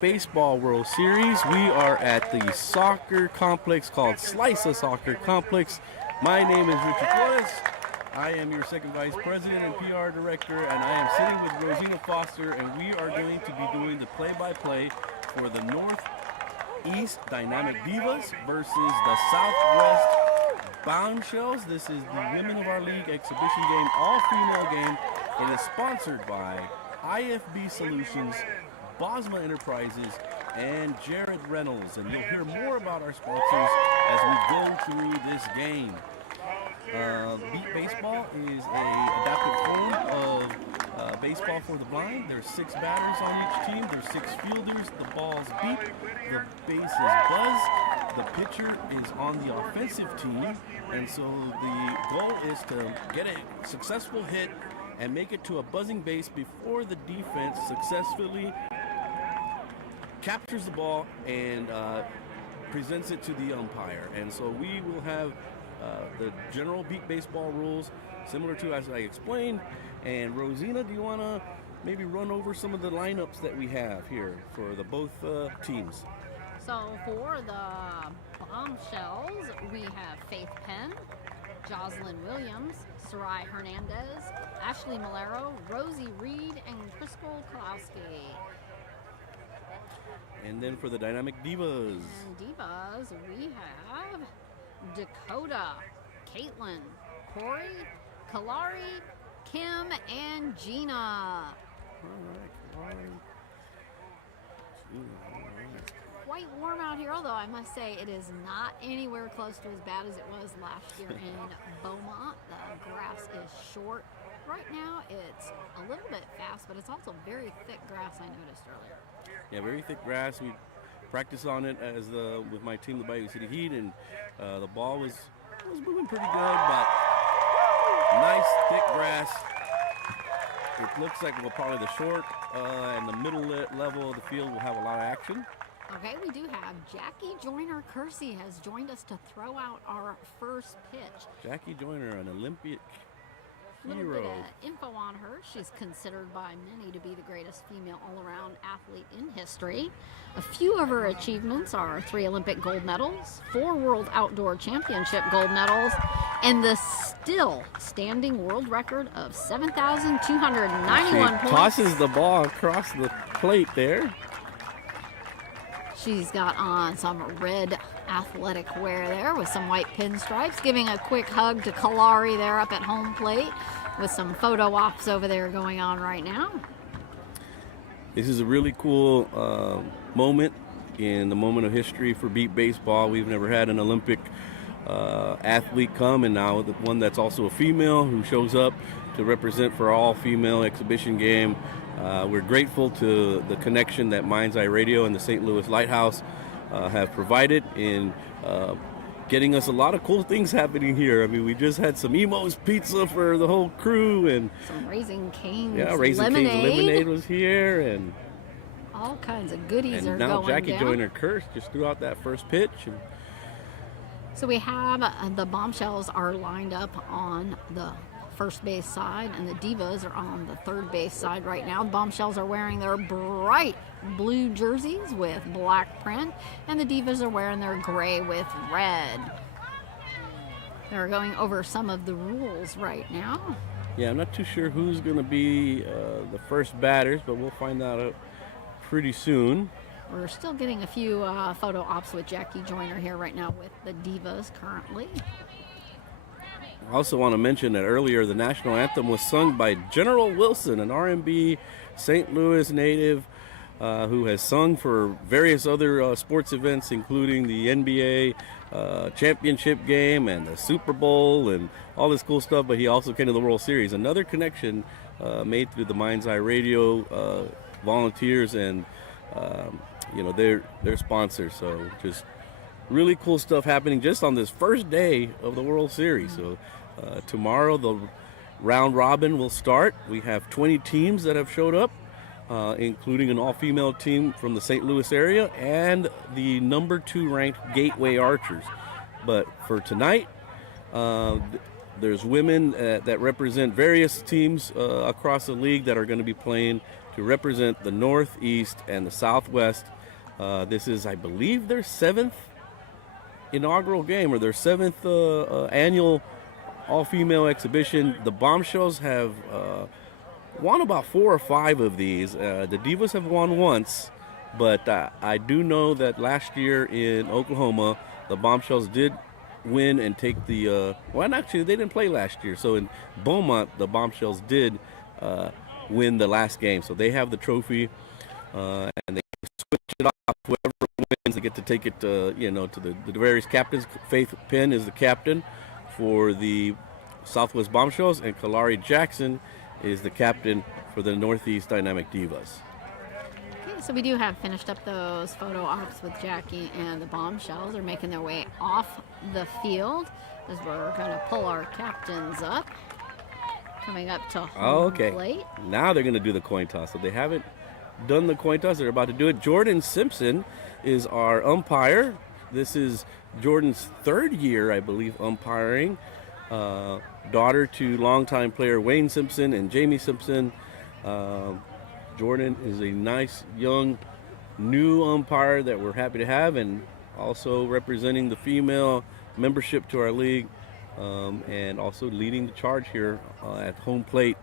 Baseball World Series. We are at the soccer complex called Slice of Soccer Complex. My name is Richard Flores. I am your second vice president and PR director, and I am sitting with Rosina Foster, and we are going to be doing the play-by-play for the Northeast Dynamic Divas versus the Southwest Bombshells. This is the Women of Our League exhibition game, all-female game, and is sponsored by IFB Solutions, Bosma Enterprises, and Jared Reynolds. And you'll hear more about our sponsors as we go through this game. Beat Baseball is a adapted form of baseball for the blind. There's 6 batters on each team. There's 6 fielders. The balls beep. The bases buzz. The pitcher is on the offensive team. And so the goal is to get a successful hit and make it to a buzzing base before the defense successfully captures the ball and presents it to the umpire. And so we will have the general beat baseball rules similar to as I explained. And Rosina, do you want to maybe run over some of the lineups that we have here for the both teams? So for the Bombshells, we have Faith Penn, Jocelyn Williams, Sarai Hernandez, Ashley Malero, Rosie Reed, and Crystal Kalowski. And then for the Dynamic Divas. And Divas, we have Dakota, Caitlin, Corey, Kalari, Kim, and Gina. All right. Quite warm out here, although I must say it is not anywhere close to as bad as it was last year in Beaumont. The grass is short. Right now it's a little bit fast, but it's also very thick grass, I noticed earlier. Yeah, very thick grass. We practiced on it with my team, the Bayou City Heat, and the ball was moving pretty good, but nice thick grass. It looks like probably the short and the middle level of the field will have a lot of action. Okay, we do have Jackie Joyner Kersey has joined us to throw out our first pitch. Jackie Joyner, an Olympic A little hero. bit of info on her. She's considered by many to be the greatest female all-around athlete in history. A few of her achievements are 3 Olympic gold medals, 4 World Outdoor Championship gold medals, and the still standing world record of 7,291 She points. tosses the ball across the plate there. She's got on some red athletic wear there with some white pinstripes, giving a quick hug to Kalari there up at home plate with some photo ops over there going on right now. This is a really cool moment in the moment of history for Beat Baseball. We've never had an Olympic athlete come, and now one that's also a female who shows up to represent for all-female exhibition game. We're grateful to the connection that Mind's Eye Radio and the St. Louis Lighthouse have provided in getting us a lot of cool things happening here. I mean, we just had some Emo's Pizza for the whole crew, and Some Raising Cane's Raising lemonade. Cane's lemonade was here, and All kinds of goodies are now going Jackie down. Joyner Kersey just threw out that first pitch. And So we have the Bombshells are lined up on the first base side, and the Divas are on the third base side right now. The Bombshells are wearing their bright blue jerseys with black print, and the Divas are wearing their gray with red. They're going over some of the rules right now. yeah, I'm not too sure who's going to be the first batters, but we'll find out pretty soon. We're still getting a few photo ops with Jackie Joyner here right now with the Divas currently. I also want to mention that earlier the national anthem was sung by General Wilson, an R&B St. Louis native who has sung for various other sports events, including the NBA championship game and the Super Bowl and all this cool stuff, but he also came to the World Series. Another connection made through the Mind's Eye Radio volunteers and their sponsors. So just really cool stuff happening just on this first day of the World Series. So tomorrow the round robin will start. We have 20 teams that have showed up, including an all-female team from the St. Louis area and the number 2 ranked Gateway Archers. But for tonight, there's women that represent various teams across the league that are going to be playing to represent the Northeast and the Southwest. This is, I believe, their 7th inaugural game, or their 7th annual all-female exhibition. The Bombshells have won about 4 or 5 of these. The Divas have won once, but I do know that last year in Oklahoma, the Bombshells did win and take the well, actually they didn't play last year, so in Beaumont the Bombshells did win the last game, so they have the trophy, and they switch it off. Whoever wins, they get to take it to the various captains. Faith Penn is the captain for the Southwest Bombshells, and Kalari Jackson is the captain for the Northeast Dynamic Divas. Okay, so we do have finished up those photo ops with Jackie, and the Bombshells are making their way off the field as we're going to pull our captains up, coming up to home plate. Now they're going to do the coin toss. So they haven't done the coin toss. They're about to do it. Jordan Simpson is our umpire. This is Jordan's 3rd year, I believe, umpiring. Daughter to longtime player Wayne Simpson and Jamie Simpson. Jordan is a nice, young, new umpire that we're happy to have, and also representing the female membership to our league, and also leading the charge here at home plate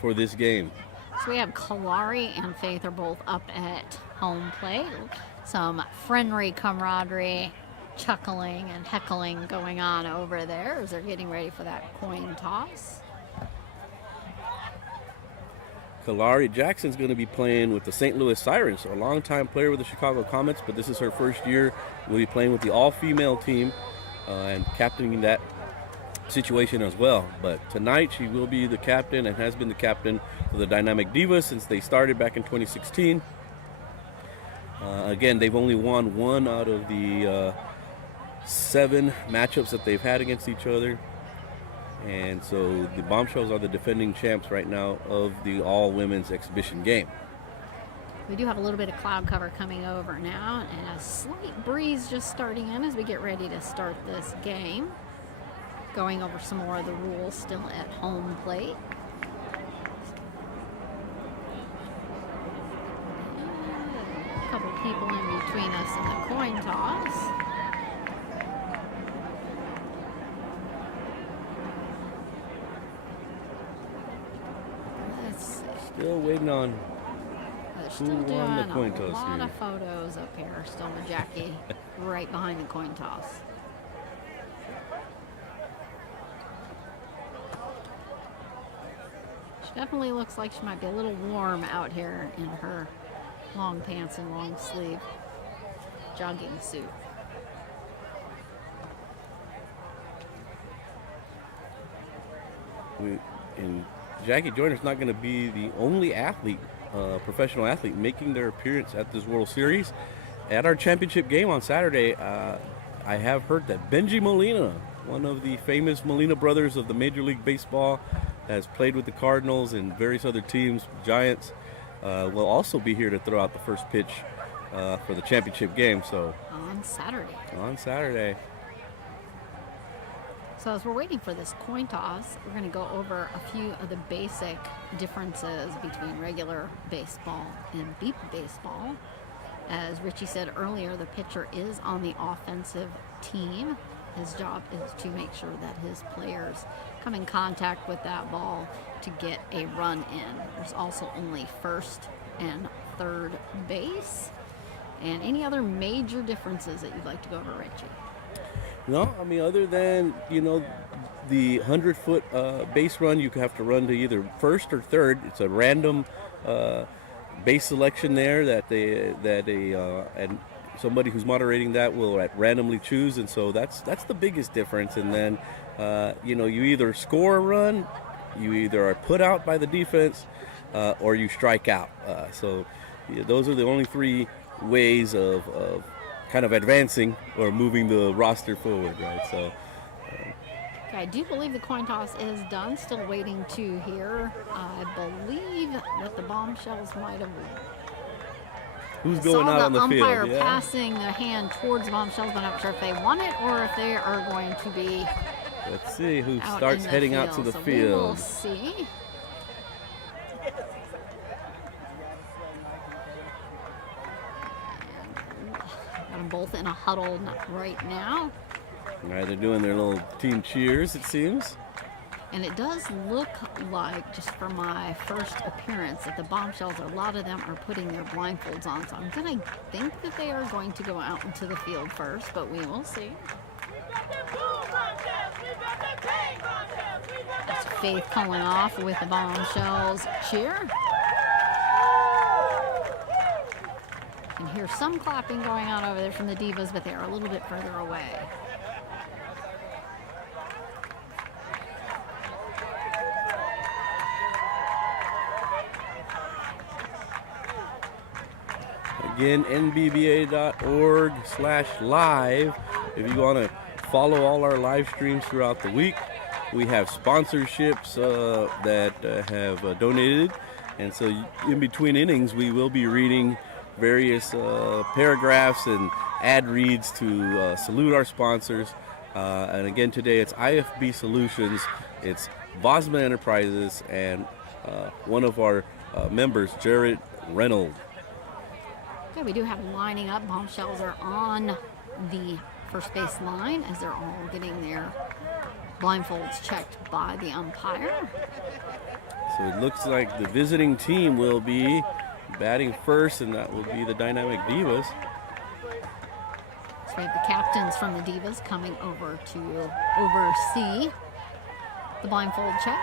for this game. So we have Kalari and Faith are both up at home plate. Some friendly camaraderie, chuckling and heckling going on over there as they're getting ready for that coin toss. Kalari Jackson's going to be playing with the St. Louis Sirens, a longtime player with the Chicago Comets, but this is her 1st year. We'll be playing with the all-female team and captaining that situation as well. But tonight she will be the captain and has been the captain for the Dynamic Divas since they started back in 2016. Again, they've only won 1 out of the 7 matchups that they've had against each other. And so the Bombshells are the defending champs right now of the all-women's exhibition game. We do have a little bit of cloud cover coming over now, and a slight breeze just starting in as we get ready to start this game. Going over some more of the rules still at home plate. A couple people in between us in the coin toss. Still waiting on They're still who doing won the coin a toss lot here. of photos up here. Still with Jackie right behind the coin toss. She definitely looks like she might be a little warm out here in her long pants and long sleeve jogging suit. And Jackie Joyner's not going to be the only athlete, professional athlete, making their appearance at this World Series. At our championship game on Saturday, I have heard that Benji Molina, one of the famous Molina brothers of the Major League Baseball, has played with the Cardinals and various other teams, Giants, will also be here to throw out the first pitch for the championship game. So On Saturday. So as we're waiting for this coin toss, we're going to go over a few of the basic differences between regular baseball and beep baseball. As Richie said earlier, the pitcher is on the offensive team. His job is to make sure that his players come in contact with that ball to get a run in. There's also only first and third base. And any other major differences that you'd like to go over, Richie? No, I mean, other than, the 100-foot base run, you have to run to either first or third. It's a random base selection there and somebody who's moderating that will randomly choose, and so that's the biggest difference. And then, you either score a run, you either are put out by the defense, or you strike out. Those are the only 3 ways of kind of advancing or moving the roster forward, right? So, I do believe the coin toss is done. Still waiting to hear. I believe that the Bombshells might have. Who's going out on the field? Saw the umpire passing the hand towards the Bombshells, but I'm not sure if they won it or if they are going to be. Let's see who starts heading out to the field. We will see. Got them both in a huddle right now. All right, they're doing their little team cheers, it seems. And it does look like, just from my first appearance, that the Bombshells, a lot of them are putting their blindfolds on. So I'm going to think that they are going to go out into the field first, but we will see. That's Faith calling off with the Bombshells cheer. You can hear some clapping going on over there from the Divas, but they are a little bit further away. Again, nbba.org/live. If you want to follow all our live streams throughout the week, we have sponsorships that have donated. And so in between innings, we will be reading various paragraphs and ad reads to salute our sponsors. And again, today it's IFB Solutions, it's Bosma Enterprises, and one of our members, Jared Reynolds. Okay, we do have lining up. Bombshells are on the first base line as they're all getting their blindfolds checked by the umpire. So it looks like the visiting team will be batting first, and that will be the Dynamic Divas. So we have the captains from the Divas coming over to oversee the blindfold check.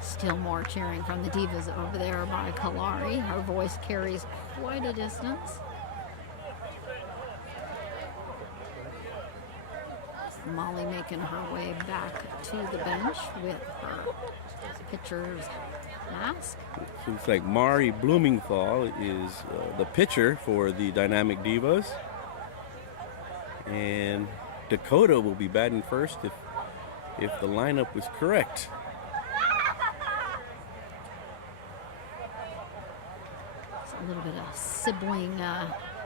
Still more cheering from the Divas over there by Kalari. Her voice carries quite a distance. Molly making her way back to the bench with her pitcher's mask. Looks like Mari Blumenthal is the pitcher for the Dynamic Divas. And Dakota will be batting first if the lineup was correct. A little bit of sibling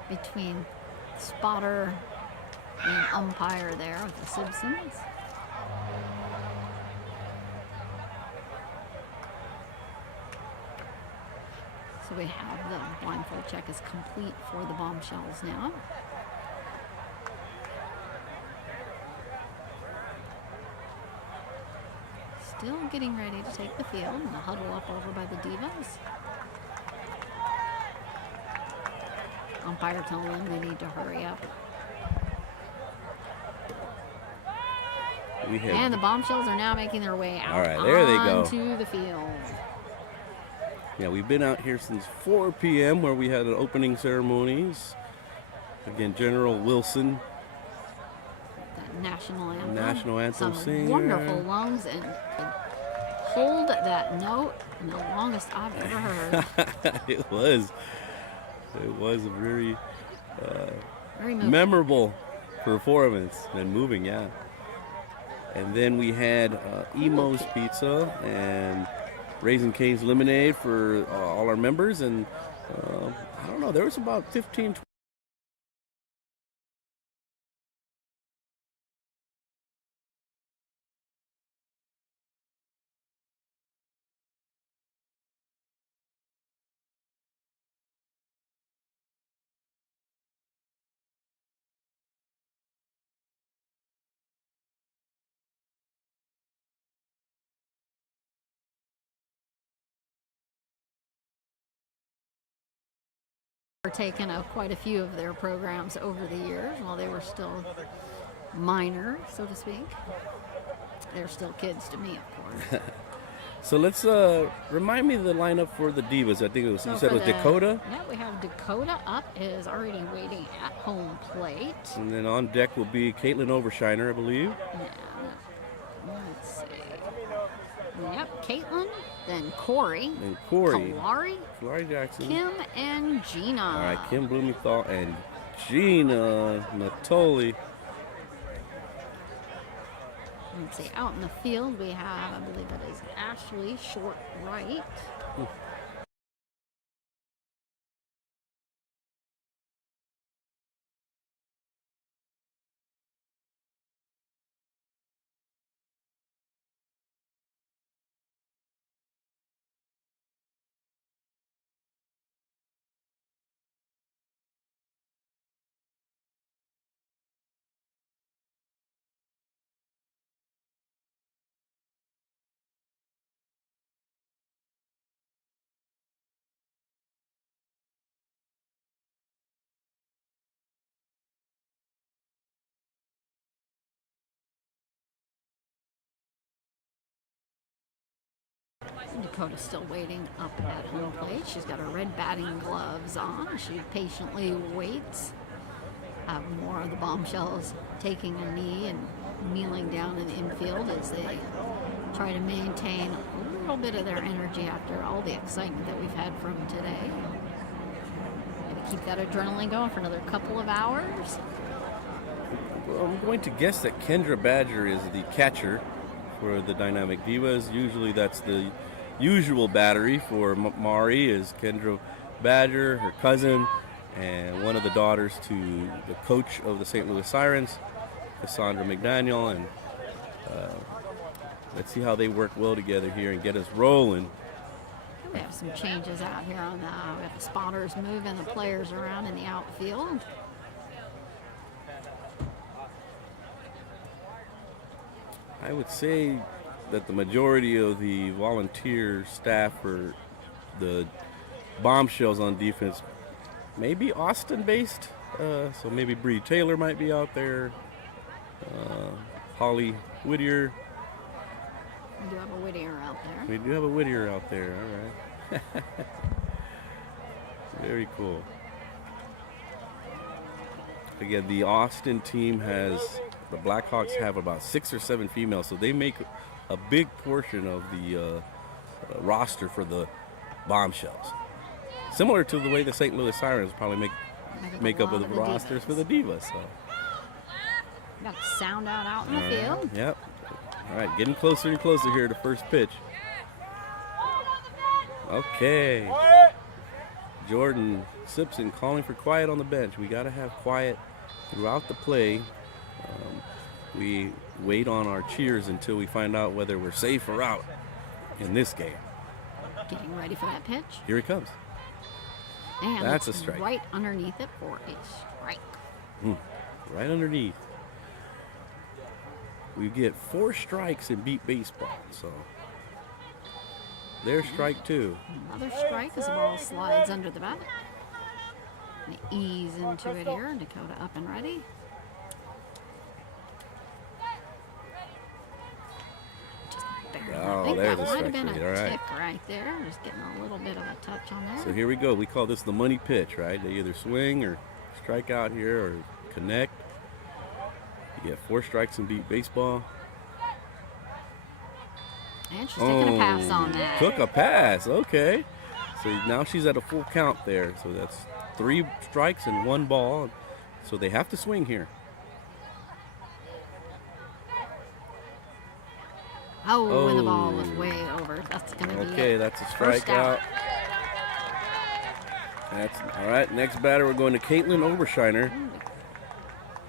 between spotter and umpire there with the Simpsons. So we have the blindfold check is complete for the Bombshells now. Still getting ready to take the field and huddle up over by the Divas. Umpire telling them they need to hurry up. And the Bombshells are now making their way out. All right, there they go. Onto the field. Yeah, we've been out here since 4 p.m. where we had an opening ceremonies. Again, General Wilson. That national anthem. National anthem Some singer. wonderful lungs and could hold that note in the longest I've ever heard. It was a very moving. memorable performance and moving, yeah. And then we had Emo's Pizza and Raisin Cane's Lemonade for all our members. And I don't know, there was about 15, 20Taken of quite a few of their programs over the years while they were still minor, so to speak. They're still kids to me, of course. So let's remind me of the lineup for the Divas. I think it was, you said it was Dakota? Yeah, we have Dakota up, is already waiting at home plate. And then on deck will be Caitlin Overshiner, I believe. Yeah, let's see. Yep, Caitlin, then Corey. And Corey. Kalari Jackson. Kim, and Gina. All right, Kim Blumenthal and Gina Natoli. Let's see, out in the field we have, I believe that is Ashley Short right. Dakota's still waiting up at home plate. She's got her red batting gloves on. She patiently waits. More of the Bombshells taking a knee and kneeling down in the infield as they try to maintain a little bit of their energy after all the excitement that we've had from today. Maybe keep that adrenaline going for another couple of hours. Well, I'm going to guess that Kendra Badger is the catcher for the Dynamic Divas. Usually that's the usual battery for Mari is Kendra Badger, her cousin, and one of the daughters to the coach of the St. Louis Sirens, Cassandra McDaniel. And let's see how they work well together here and get us rolling. We have some changes out here on we have the spotters moving the players around in the outfield. I would say that the majority of the volunteer staff for the Bombshells on defense may be Austin-based. So maybe Bree Taylor might be out there. Holly Whittier. We do have a Whittier out there. We do have a Whittier out there, all right. Very cool. Again, the Austin team the Blackhawks have about 6 or 7 females, so they make a big portion of the roster for the Bombshells. Similar to the way the St. Louis Sirens probably make up of the rosters for the Divas. So. Got the sound out in the field. Yep. All right, getting closer and closer here to first pitch. Okay. Jordan Simpson calling for quiet on the bench. We got to have quiet throughout the play. We wait on our cheers until we find out whether we're safe or out in this game. Getting ready for that pitch. Here it comes. And that's a strike. Right underneath it for a strike. Right underneath. We get 4 strikes in beat baseball, so there's strike 2. Another strike as the ball slides under the bat. And ease into it here. Dakota up and ready. Just barely. I think that might have been a tick right there. Just getting a little bit of a touch on there. So here we go. We call this the money pitch, right? They either swing or strike out here or connect. You get 4 strikes in beat baseball. And she's taking a pass on that. Took a pass, okay. So now she's at a full count there. So that's 3 strikes and 1 ball. So they have to swing here. Oh, and the ball was way over. That's going to be okay. That's a strikeout. That's all right. Next batter, we're going to Caitlin Obershiner,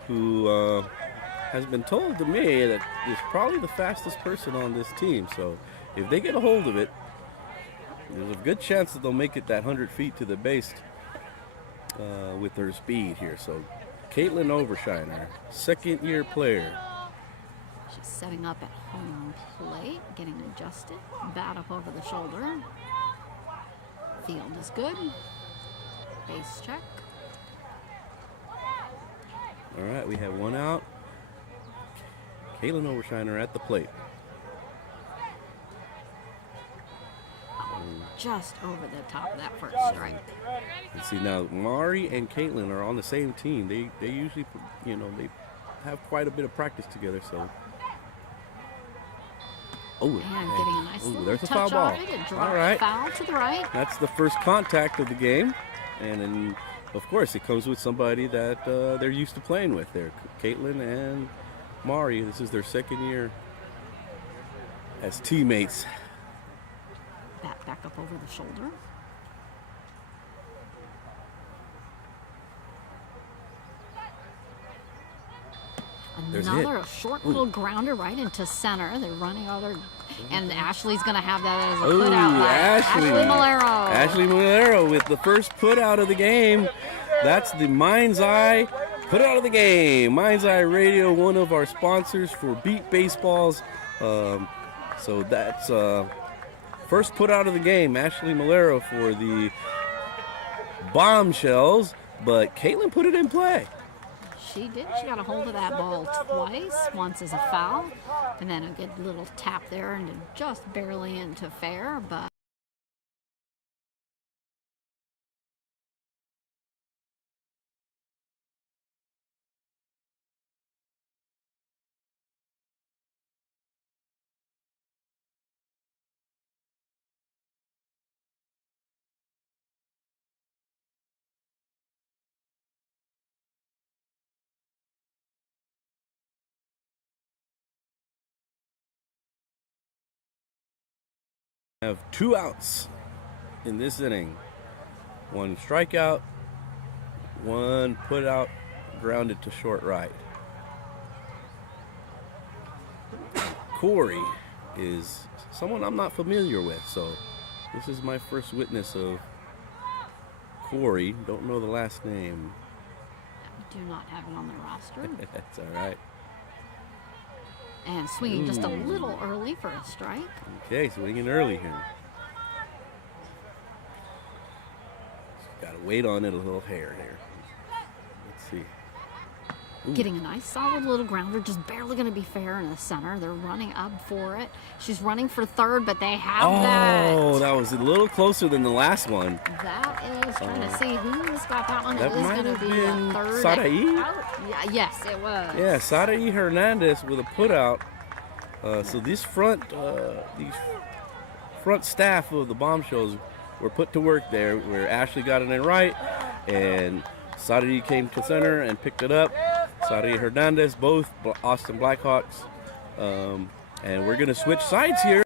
who has been told to me that is probably the fastest person on this team. So if they get a hold of it, there's a good chance that they'll make it that 100 feet to the base with their speed here. So Caitlin Obershiner, second-year player. She's setting up at home plate, getting adjusted. Bat up over the shoulder. Field is good. Base check. All right, we have 1 out. Caitlin Obershiner at the plate. Just over the top of that first strike. And see, now Mari and Caitlin are on the same team. They usually, they have quite a bit of practice together. So, and getting a nice little there's a touch foul ball. on it. It dropped All right, foul to the right. That's the first contact of the game, and then of course it comes with somebody that they're used to playing with. There, Caitlin and Mari. This is their second year as teammates. Bat back up over the shoulder. Another short little grounder right into center. They're running and Ashley's going to have that as a put out. Ashley Malero. Ashley Malero with the first put out of the game. That's the Mind's Eye put out of the game. Mind's Eye Radio, one of our sponsors for Beat Baseballs. So that's first put out of the game. Ashley Malero for the Bombshells, but Caitlin put it in play. She did. She got a hold of that ball twice. Once as a foul, and then a good little tap there, and just barely into fair, but. Have 2 outs in this inning. 1 strikeout, 1 put out, grounded to short right. Corey is someone I'm not familiar with, so this is my first witness of Corey. Don't know the last name. Do not have it on the roster. That's all right. And swinging just a little early for a strike. Okay, swinging early here. Got to wait on it a little hair here. Let's see. Ooh. Getting a nice solid little grounder, just barely going to be fair in the center. They're running up for it. She's running for third, but they have that. Oh, that was a little closer than the last one. That is trying to see who's got that one. That it is might going to have be been a third Saraí? out. Yeah, yes, it was. Yeah, Saraí Hernandez with a put out. So these front staff of the Bombshells were put to work there, where Ashley got it in right, and Saraí came to center and picked it up. Saraí Hernandez, both Austin Blackhawks, and we're going to switch sides here.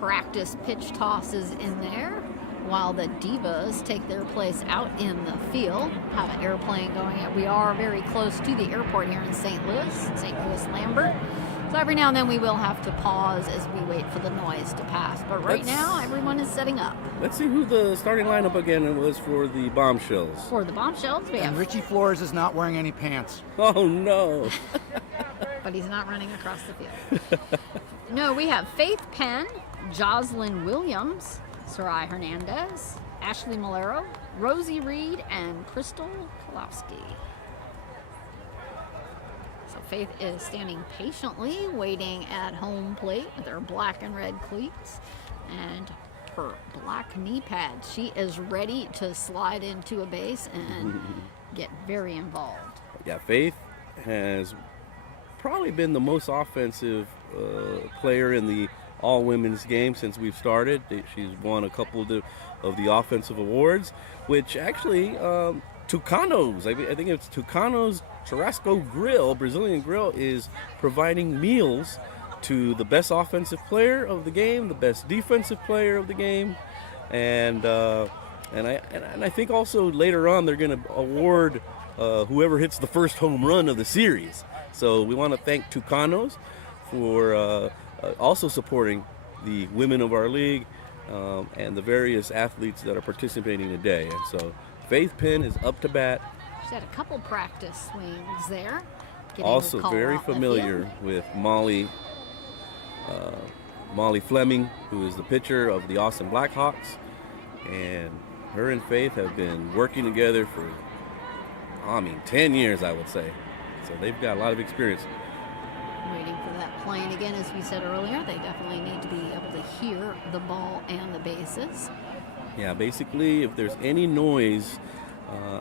Practice pitch tosses in there while the Divas take their place out in the field. Have an airplane going. We are very close to the airport here in St. Louis Lambert. So every now and then we will have to pause as we wait for the noise to pass. But right now everyone is setting up. Let's see who the starting lineup again was for the Bombshells. For the Bombshells, we have Richie Flores is not wearing any pants. Oh no! but he's not running across the field. No, we have Faith Penn, Jocelyn Williams, Saraí Hernandez, Ashley Malero, Rosie Reed, and Crystal Kolowski. So Faith is standing patiently, waiting at home plate with her black and red cleats and her black knee pads. She is ready to slide into a base and get very involved. Yeah, Faith has probably been the most offensive player in the all-women's game since we've started. She's won a couple of the offensive awards, which actually Tucano's, I think it's Tucano's Churrasco Grill, Brazilian Grill, is providing meals to the best offensive player of the game, the best defensive player of the game, and I think also later on they're going to award whoever hits the first home run of the series. So we want to thank Tucano's for also supporting the women of our league and the various athletes that are participating today. And so Faith Penn is up to bat. She's had a couple practice swings there. Also very familiar with Molly Fleming, who is the pitcher of the Austin Blackhawks. And her and Faith have been working together for, 10 years, I would say. So they've got a lot of experience. Waiting for that plane again, as we said earlier. They definitely need to be able to hear the ball and the bases. Yeah, basically, if there's any noise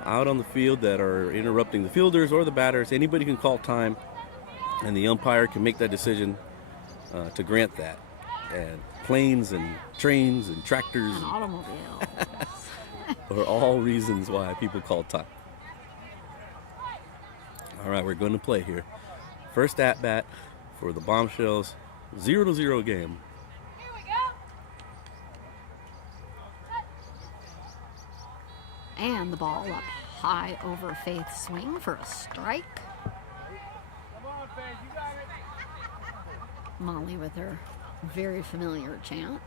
out on the field that are interrupting the fielders or the batters, anybody can call time, and the umpire can make that decision to grant that. And planes and trains and tractors and automobiles are all reasons why people call time. All right, we're going to play here. First at bat for the Bombshells, 0-0 game. And the ball up high over Faith's swing for a strike. Molly with her very familiar chant.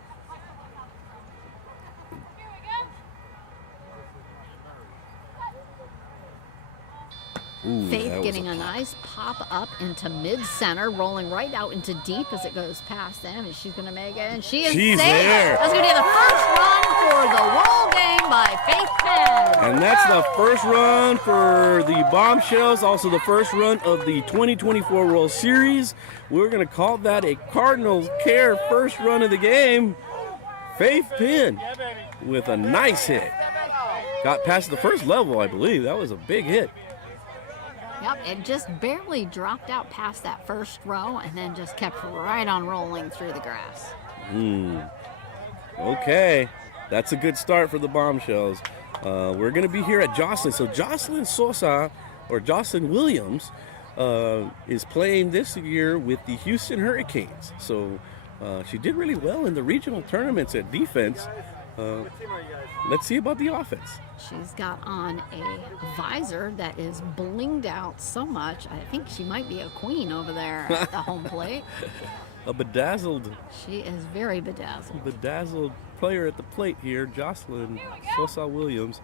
Ooh, Faith getting a nice pop up into mid-center, rolling right out into deep as it goes past them, and she's going to make it, and she's safe. There. That's going to be the first run for the roll game by Faith Penn. And that's the first run for the Bombshells, also the first run of the 2024 World Series. We're going to call that a Cardinals Care first run of the game. Faith Penn with a nice hit. Got past the first level, I believe. That was a big hit. Yep, it just barely dropped out past that first row and then just kept right on rolling through the grass. Okay, that's a good start for the Bombshells. We're going to be here at Jocelyn. So Jocelyn Sosa, or Jocelyn Williams, is playing this year with the Houston Hurricanes. So she did really well in the regional tournaments at defense. Let's see about the offense. She's got on a visor that is blinged out so much. I think she might be a queen over there at the home plate. A bedazzled. She is very bedazzled. Bedazzled player at the plate here, Jocelyn Sosa Williams.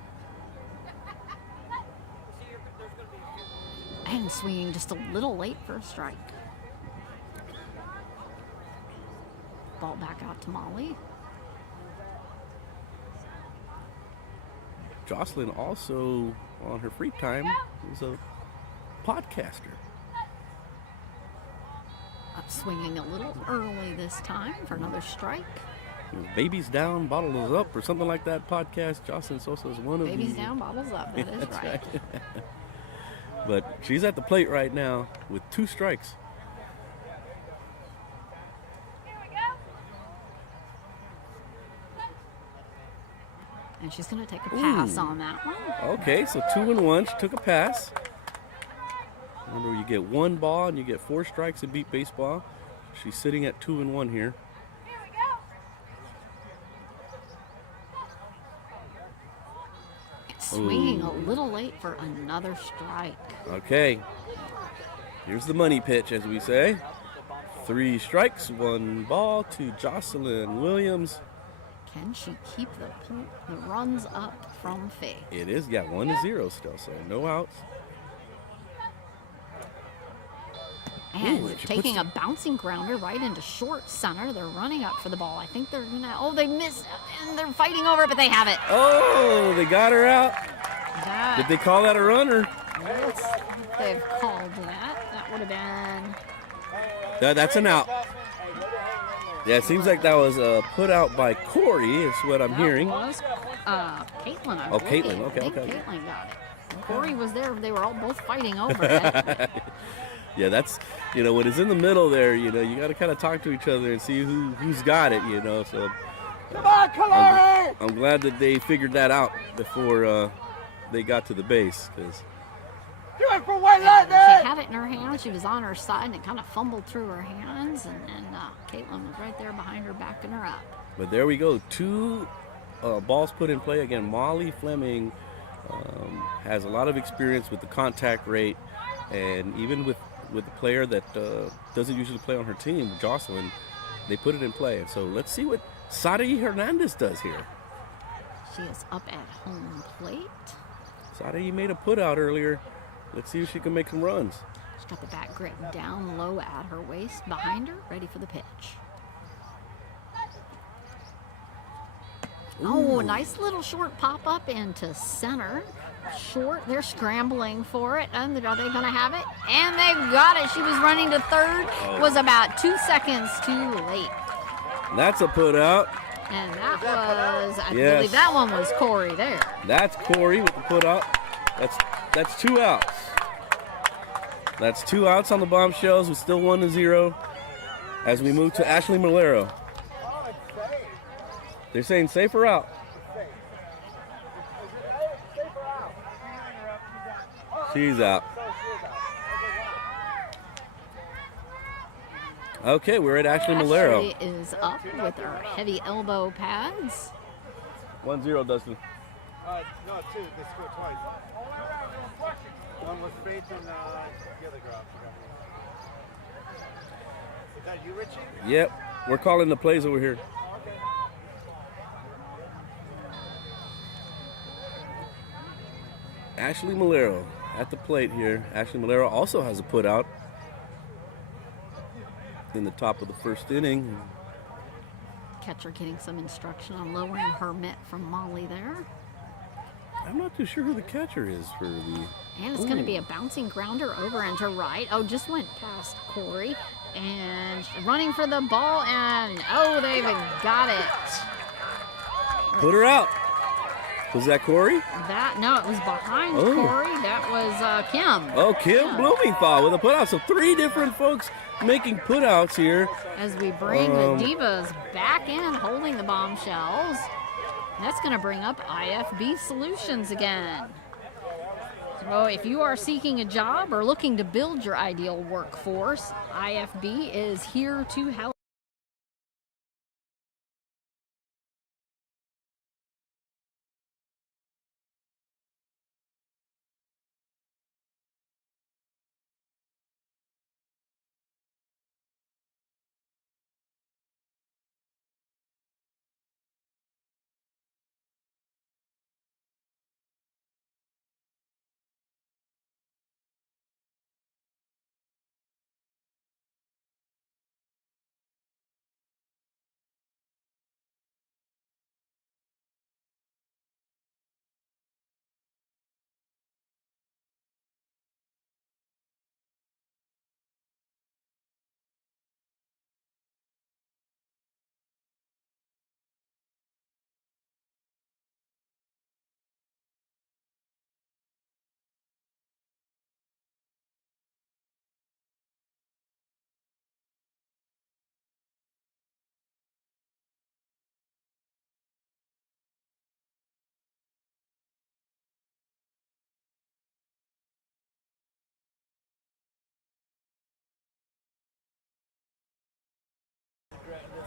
And swinging just a little late for a strike. Ball back out to Molly. Jocelyn also, on her free time, is a podcaster. Up swinging a little early this time for another strike. Babies Down, Bottles Up, or something like that podcast. Jocelyn Sosa is one of the... Babies Down, Bottles Up, that is right. But she's at the plate right now with 2 strikes. And she's going to take a pass on that one. Okay, so 2-1. She took a pass. Remember, you get 1 ball and you get 4 strikes in beat baseball. She's sitting at 2-1 here. Swinging a little late for another strike. Okay, here's the money pitch, as we say. 3 strikes, 1 ball to Jocelyn Williams. Can she keep the runs up from Faith? It is, 1-0 still, so no outs. And taking a bouncing grounder right into short center. They're running up for the ball. I think they're going to, they missed, and they're fighting over it, but they have it. Oh, they got her out. Did they call that a runner? Yes, they've called that. That would have been... That's an out. Yeah, it seems like that was put out by Corey, is what I'm hearing. That was Caitlin, I believe. Caitlin, okay. Caitlin got it. Okay. Corey was there. They were all both fighting over it. Yeah, that's, when it's in the middle there, you got to kind of talk to each other and see who's got it, So Come on, Kalari! I'm glad that they figured that out before they got to the base, because... Do it for White Lightning! She had it in her hand. She was on her side, and it kind of fumbled through her hands, and Caitlin was right there behind her, backing her up. But there we go. 2 balls put in play. Again, Molly Fleming has a lot of experience with the contact rate, and even with the player that doesn't usually play on her team, Jocelyn, they put it in play. And so let's see what Sari Hernandez does here. She is up at home plate. Sari made a put out earlier. Let's see if she can make some runs. She's got the bat grip down low at her waist, behind her, ready for the pitch. Oh, nice little short pop up into center. Short, they're scrambling for it. And are they going to have it? And they've got it. She was running to third, was about 2 seconds too late. That's a put out. And that was, I believe that one was Corey there. That's Corey with the put out. That's 2 outs. That's 2 outs on the Bombshells with still 1-0 as we move to Ashley Malero. They're saying safe or out. She's out. Okay, we're at Ashley Malero. Ashley is up with her heavy elbow pads. 1-0, Dustin. No, 2. They scored twice. One was Faith and the other girl. Is that you, Richie? Yep, we're calling the plays over here. Ashley Malero at the plate here. Ashley Malero also has a put out in the top of the first inning. Catcher getting some instruction on lowering her mitt from Molly there. I'm not too sure who the catcher is for the... And it's going to be a bouncing grounder over into right. Oh, just went past Corey. And running for the ball, and they've got it. Put her out. Was that Corey? No, it was behind Corey. That was Kim. Oh, Kim Blumenthal with a put out. So 3 different folks making put outs here. As we bring the Divas back in, holding the Bombshells. That's going to bring up IFB Solutions again. So if you are seeking a job or looking to build your ideal workforce, IFB is here to help.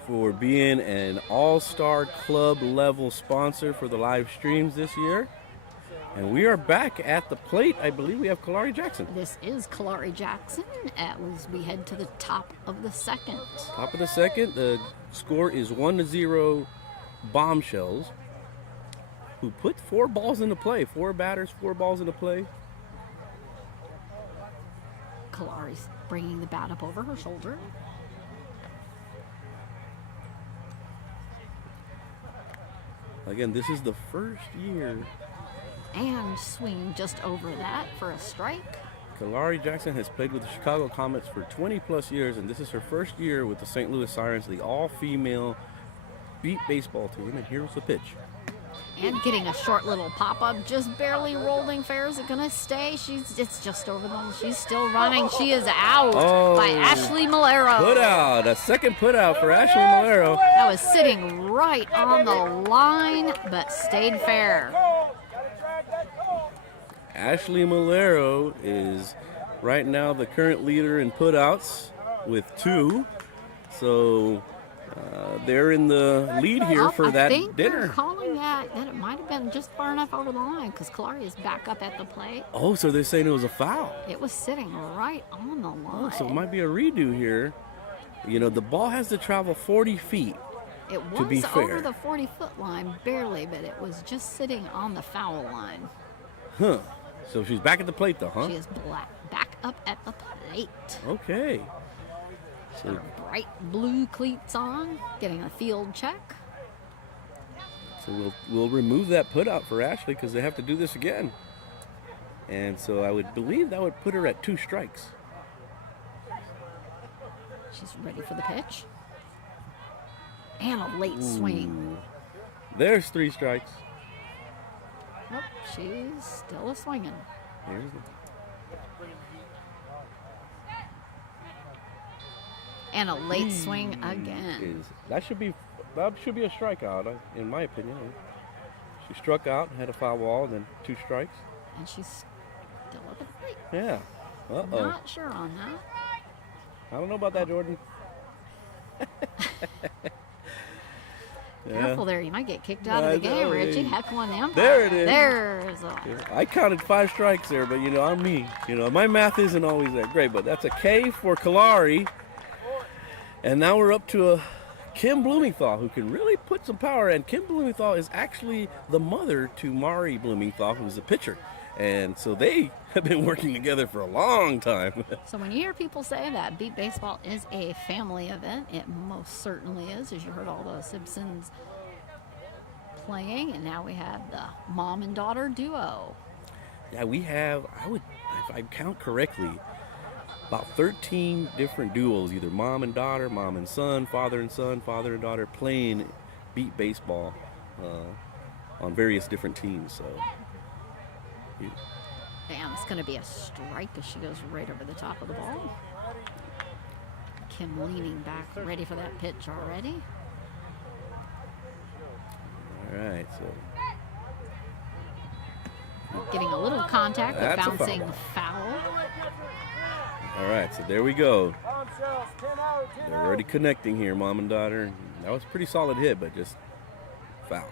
For being an all-star club level sponsor for the live streams this year. And we are back at the plate. I believe we have Kalari Jackson. This is Kalari Jackson as we head to the top of the second. Top of the second. The score is 1-0 Bombshells, who put 4 balls into play. 4 batters, 4 balls into play. Kalari's bringing the bat up over her shoulder. Again, this is the first year. And swinging just over that for a strike. Kalari Jackson has played with the Chicago Comets for 20 plus years, and this is her first year with the St. Louis Sirens, the all-female beat baseball team. And here's the pitch. And getting a short little pop-up, just barely rolling fair. Is it going to stay? It's just over the... She's still running. She is out by Ashley Malero. Put out. A second put out for Ashley Malero. That was sitting right on the line, but stayed fair. Ashley Malero is right now the current leader in putouts with 2. So they're in the lead here for that dinner. I think they're calling that it might have been just far enough over the line because Kalari is back up at the plate. Oh, so they're saying it was a foul. It was sitting right on the line. Oh, so it might be a redo here. You know, the ball has to travel 40 feet. It To be was fair. over the 40-foot line, barely, but it was just sitting on the foul line. Huh. So she's back at the plate, though, huh? She is back up at the plate. Okay. She's got her bright blue cleats on, getting a field check. So we'll remove that put out for Ashley because they have to do this again. And so I would believe that would put her at 2 strikes. She's ready for the pitch. And a late swing. There's 3 strikes. Nope, she's still a swinging. There's And a late swing again. that should be a strikeout, in my opinion. She struck out, had a foul ball, and then 2 strikes. And she's still up at the plate. Yeah. Not sure on that. I don't know about that, Jordan. Careful there, you might get kicked out of the game, Richie. Heckling the umpire. There it is. There's I counted 5 strikes there, but I'm me. My math isn't always that great, but that's a K for Kalari. And now we're up to a Kim Blumenthal, who can really put some power. And Kim Blumenthal is actually the mother to Mari Blumenthal, who's the pitcher. And so they have been working together for a long time. So when you hear people say that beat baseball is a family event, it most certainly is, as you heard all those Simpsons playing, and now we have the mom and daughter duo. Yeah, we have, if I count correctly, about 13 different duos, either mom and daughter, mom and son, father and daughter, playing beat baseball on various different teams. So. Damn, it's going to be a strike as she goes right over the top of the ball. Kim leaning back, ready for that pitch already. All right, so. Getting a little contact, but That's a bouncing foul. foul. All right, so there we go. They're already connecting here, mom and daughter. That was a pretty solid hit, but just foul.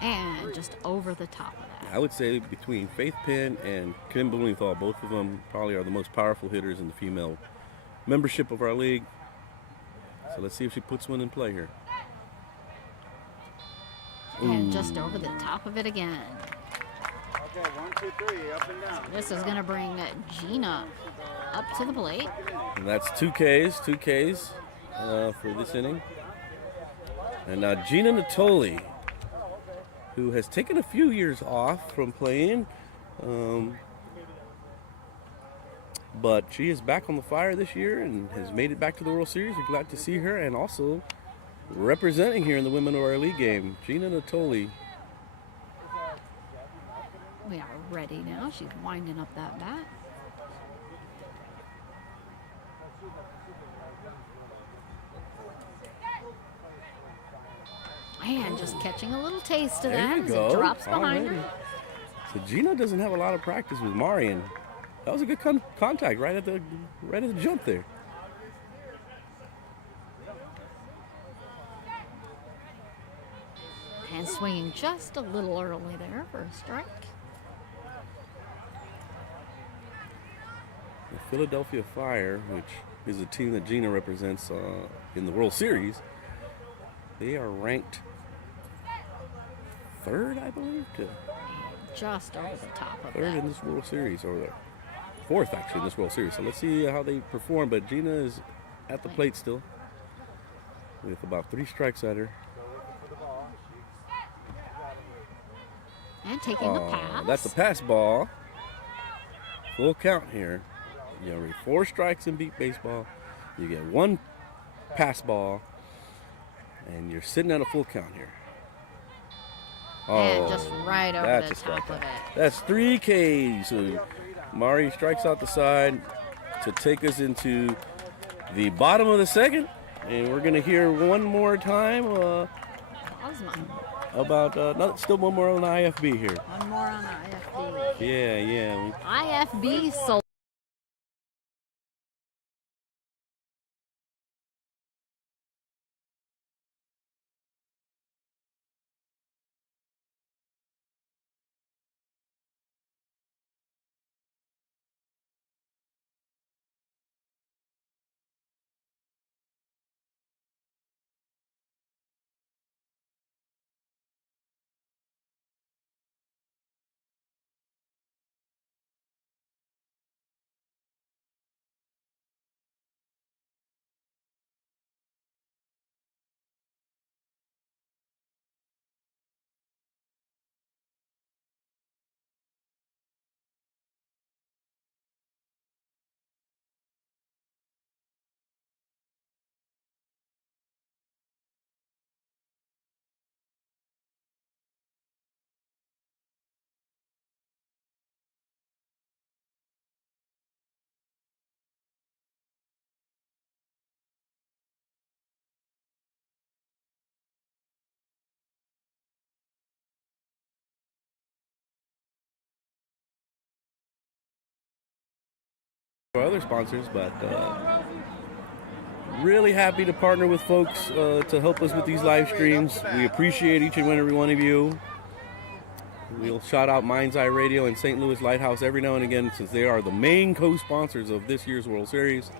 And just over the top of that. I would say between Faith Penn and Kim Blumenthal, both of them probably are the most powerful hitters in the female membership of our league. So let's see if she puts one in play here. And just over the top of it again. Okay, 1, 2, 3, up and down. This is going to bring Gina up to the plate. And that's 2 Ks for this inning. And now Gina Natoli, who has taken a few years off from playing, but she is back on the fire this year and has made it back to the World Series. We're glad to see her, and also representing here in the Women of Our League game, Gina Natoli. We are ready now. She's winding up that bat. And just catching a little taste of There that you as go. it drops behind Alrighty. her. So Gina doesn't have a lot of practice with Mari, and that was a good contact right at the jump there. And swinging just a little early there for a strike. The Philadelphia Fire, which is a team that Gina represents in the World Series, they are ranked 3rd, I believe, Just over the top of 3rd that. in this World Series, or 4th actually in this World Series. So let's see how they perform. But Gina is at the plate still with about 3 strikes at her. And taking the pass. That's a pass ball. Full count here. You read 4 strikes in beat baseball. You get 1 pass ball, and you're sitting at a full count here. And just right over that's the a top strikeout. of it. That's 3 Ks. So Mari strikes out the side to take us into the bottom of the 2nd. And we're going to hear one more time Osma. about, still one more on IFB here. One more on IFB. Yeah. IFB sold. for other sponsors, but really happy to partner with folks to help us with these live streams. We appreciate each and every one of you. We'll shout out Mind's Eye Radio and St. Louis Lighthouse every now and again, since they are the main co-sponsors of this year's World Series.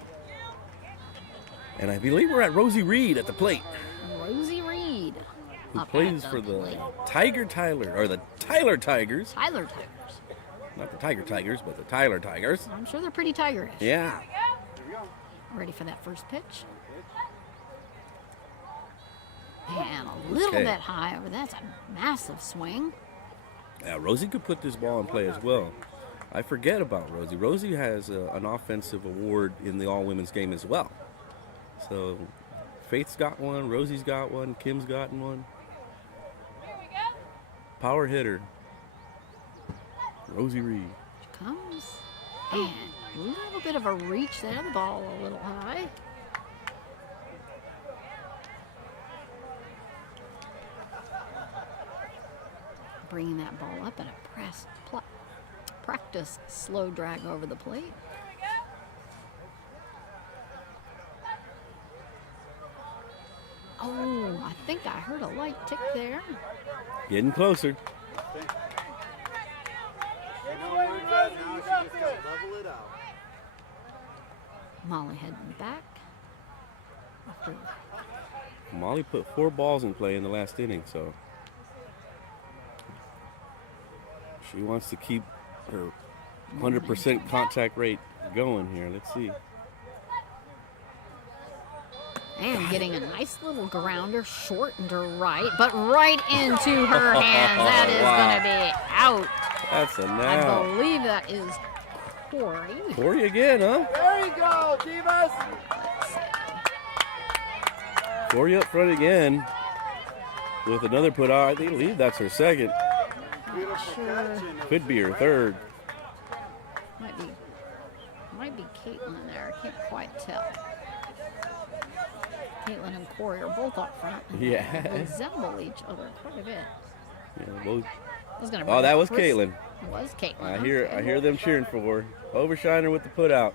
And I believe we're at Rosie Reed at the plate. Rosie Reed. Who plays for the Tyler Tigers. Tyler Tigers. Not the Tiger Tigers, but the Tyler Tigers. I'm sure they're pretty tigerish. Yeah. Ready for that first pitch. And a little bit high over. That's a massive swing. Yeah, Rosie could put this ball in play as well. I forget about Rosie. Rosie has an offensive award in the all-women's game as well. So Faith's got one, Rosie's got one, Kim's gotten one. Power hitter. Rosie Reed. Comes. And a little bit of a reach there. The ball a little high. Bringing that ball up and a practice slow drag over the plate. Oh, I think I heard a light tick there. Getting closer. Molly heading back. Molly put 4 balls in play in the last inning, so she wants to keep her 100% contact rate going here. Let's see. And getting a nice little grounder, short and to right, but right into her hands. That is going to be out. That's a I now. believe that is Corey. Corey again, huh? There you go, Divas. Corey up front again with another put out. I believe that's her second. Sure. Could be her third. Might be Caitlin there. I can't quite tell. Caitlin and Corey are both up front. Yeah. They resemble each other quite a bit. Yeah, both. Oh, that was Caitlin. It was Caitlin. I hear them cheering for her. Overshiner with the put out.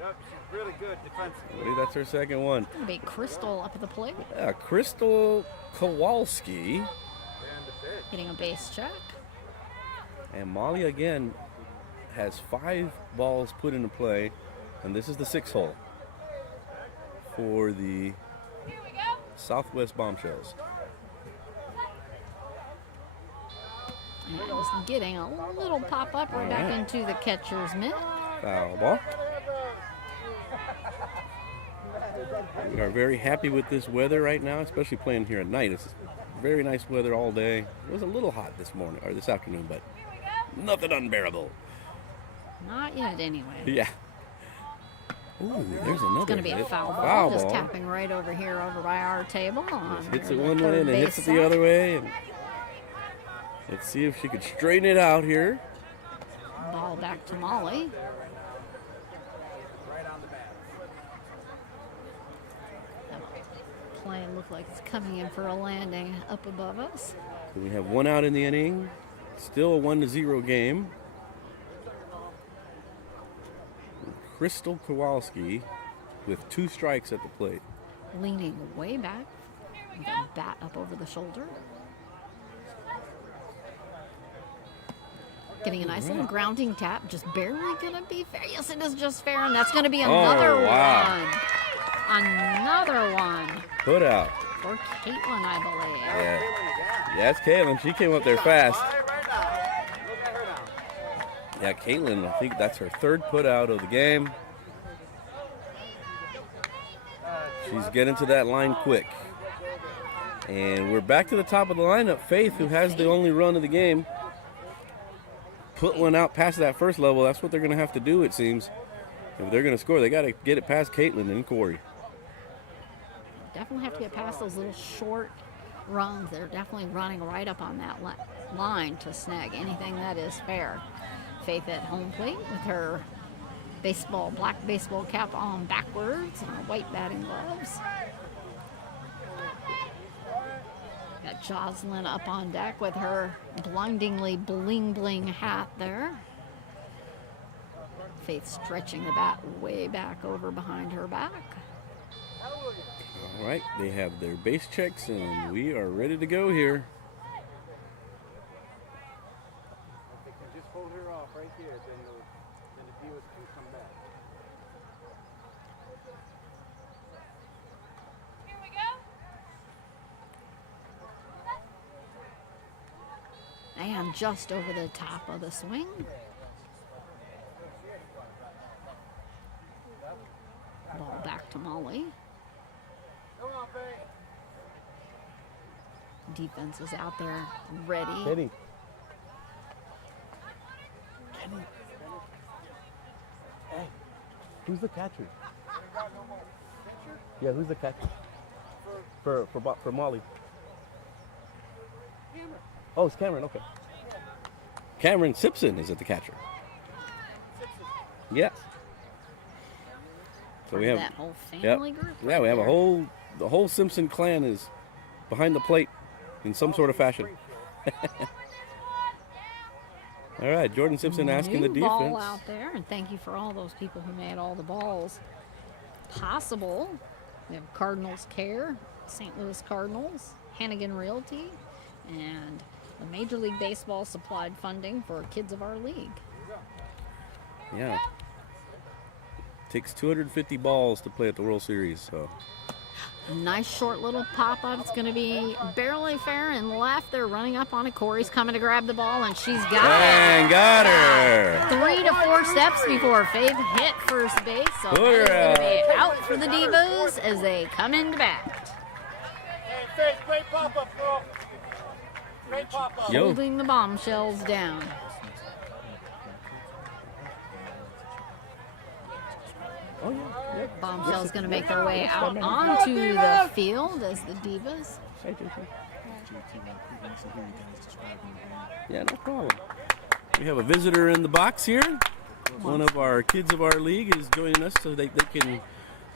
Yep, she's really good defensively. I believe that's her second one. It's going to be Crystal up at the plate. Yeah, Crystal Kowalski. Getting a base check. And Molly again has 5 balls put into play. And this is the 6th hole for the Southwest Bombshells. And it was getting a little pop-up right back into the catcher's mitt. Foul ball. We are very happy with this weather right now, especially playing here at night. It's very nice weather all day. It was a little hot this morning or this afternoon, but nothing unbearable. Not yet, anyway. Yeah. Ooh, there's another. It's going to be a foul ball. Just tapping right over here, over by our table. Just hits it one way and it hits it the other way. And let's see if she could straighten it out here. Ball back to Molly. That plane looked like it's coming in for a landing up above us. So we have 1 out in the inning. Still a 1-0 game. Crystal Kowalski with 2 strikes at the plate. Leaning way back with a bat up over the shoulder. Getting a nice little grounding tap. Just barely going to be fair. Yes, it is just fair. And that's going to be another one. Another one. Put out. For Caitlin, I believe. Yeah, it's Caitlin. She came up there fast. Yeah, Caitlin, I think that's her 3rd put out of the game. She's getting to that line quick. And we're back to the top of the lineup. Faith, who has the only run of the game, put one out past that first level. That's what they're going to have to do, it seems. If they're going to score, they got to get it past Caitlin and Corey. Definitely have to get past those little short runs. They're definitely running right up on that line to snag anything that is fair. Faith at home plate with her black baseball cap on backwards and her white batting gloves. Got Jocelyn up on deck with her blindingly bling bling hat there. Faith stretching the bat way back over behind her back. All right, they have their base checks, and we are ready to go here. If they can just hold her off right here, then the Divas can come back. Here we go. And just over the top of the swing. Ball back to Molly. Come on, Faye. Defense is out there ready. Kenny. Hey, who's the catcher? Yeah, who's the catcher? For Molly. Oh, it's Cameron. Okay. Cameron Simpson is at the catcher. Yes. So we have that whole family group. Yeah, we have the whole Simpson clan is behind the plate in some sort of fashion. All right, Jordan Simpson asking the New defense. ball out there, and thank you for all those people who made all the balls possible. We have Cardinals Care, St. Louis Cardinals, Hannigan Realty, and the Major League Baseball supplied funding for kids of our league. Yeah. Takes 250 balls to play at the World Series, so. A nice short little pop-up. It's going to be barely fair and left. They're running up on it. Corey's coming to grab the ball, and she's got And got her. 3 to 4 steps before Faith hit first base. So Put her it's going to be out for the Divas as they come into bat. Hey, Faith, great pop-up, girl. Great pop-up. Yo. Holding the bombshells down. Oh, yeah. Bombshells going to make their way out onto the field as the Divas. Hey, JT. Yeah, no problem. We have a visitor in the box here. One of our kids of our league is joining us so they can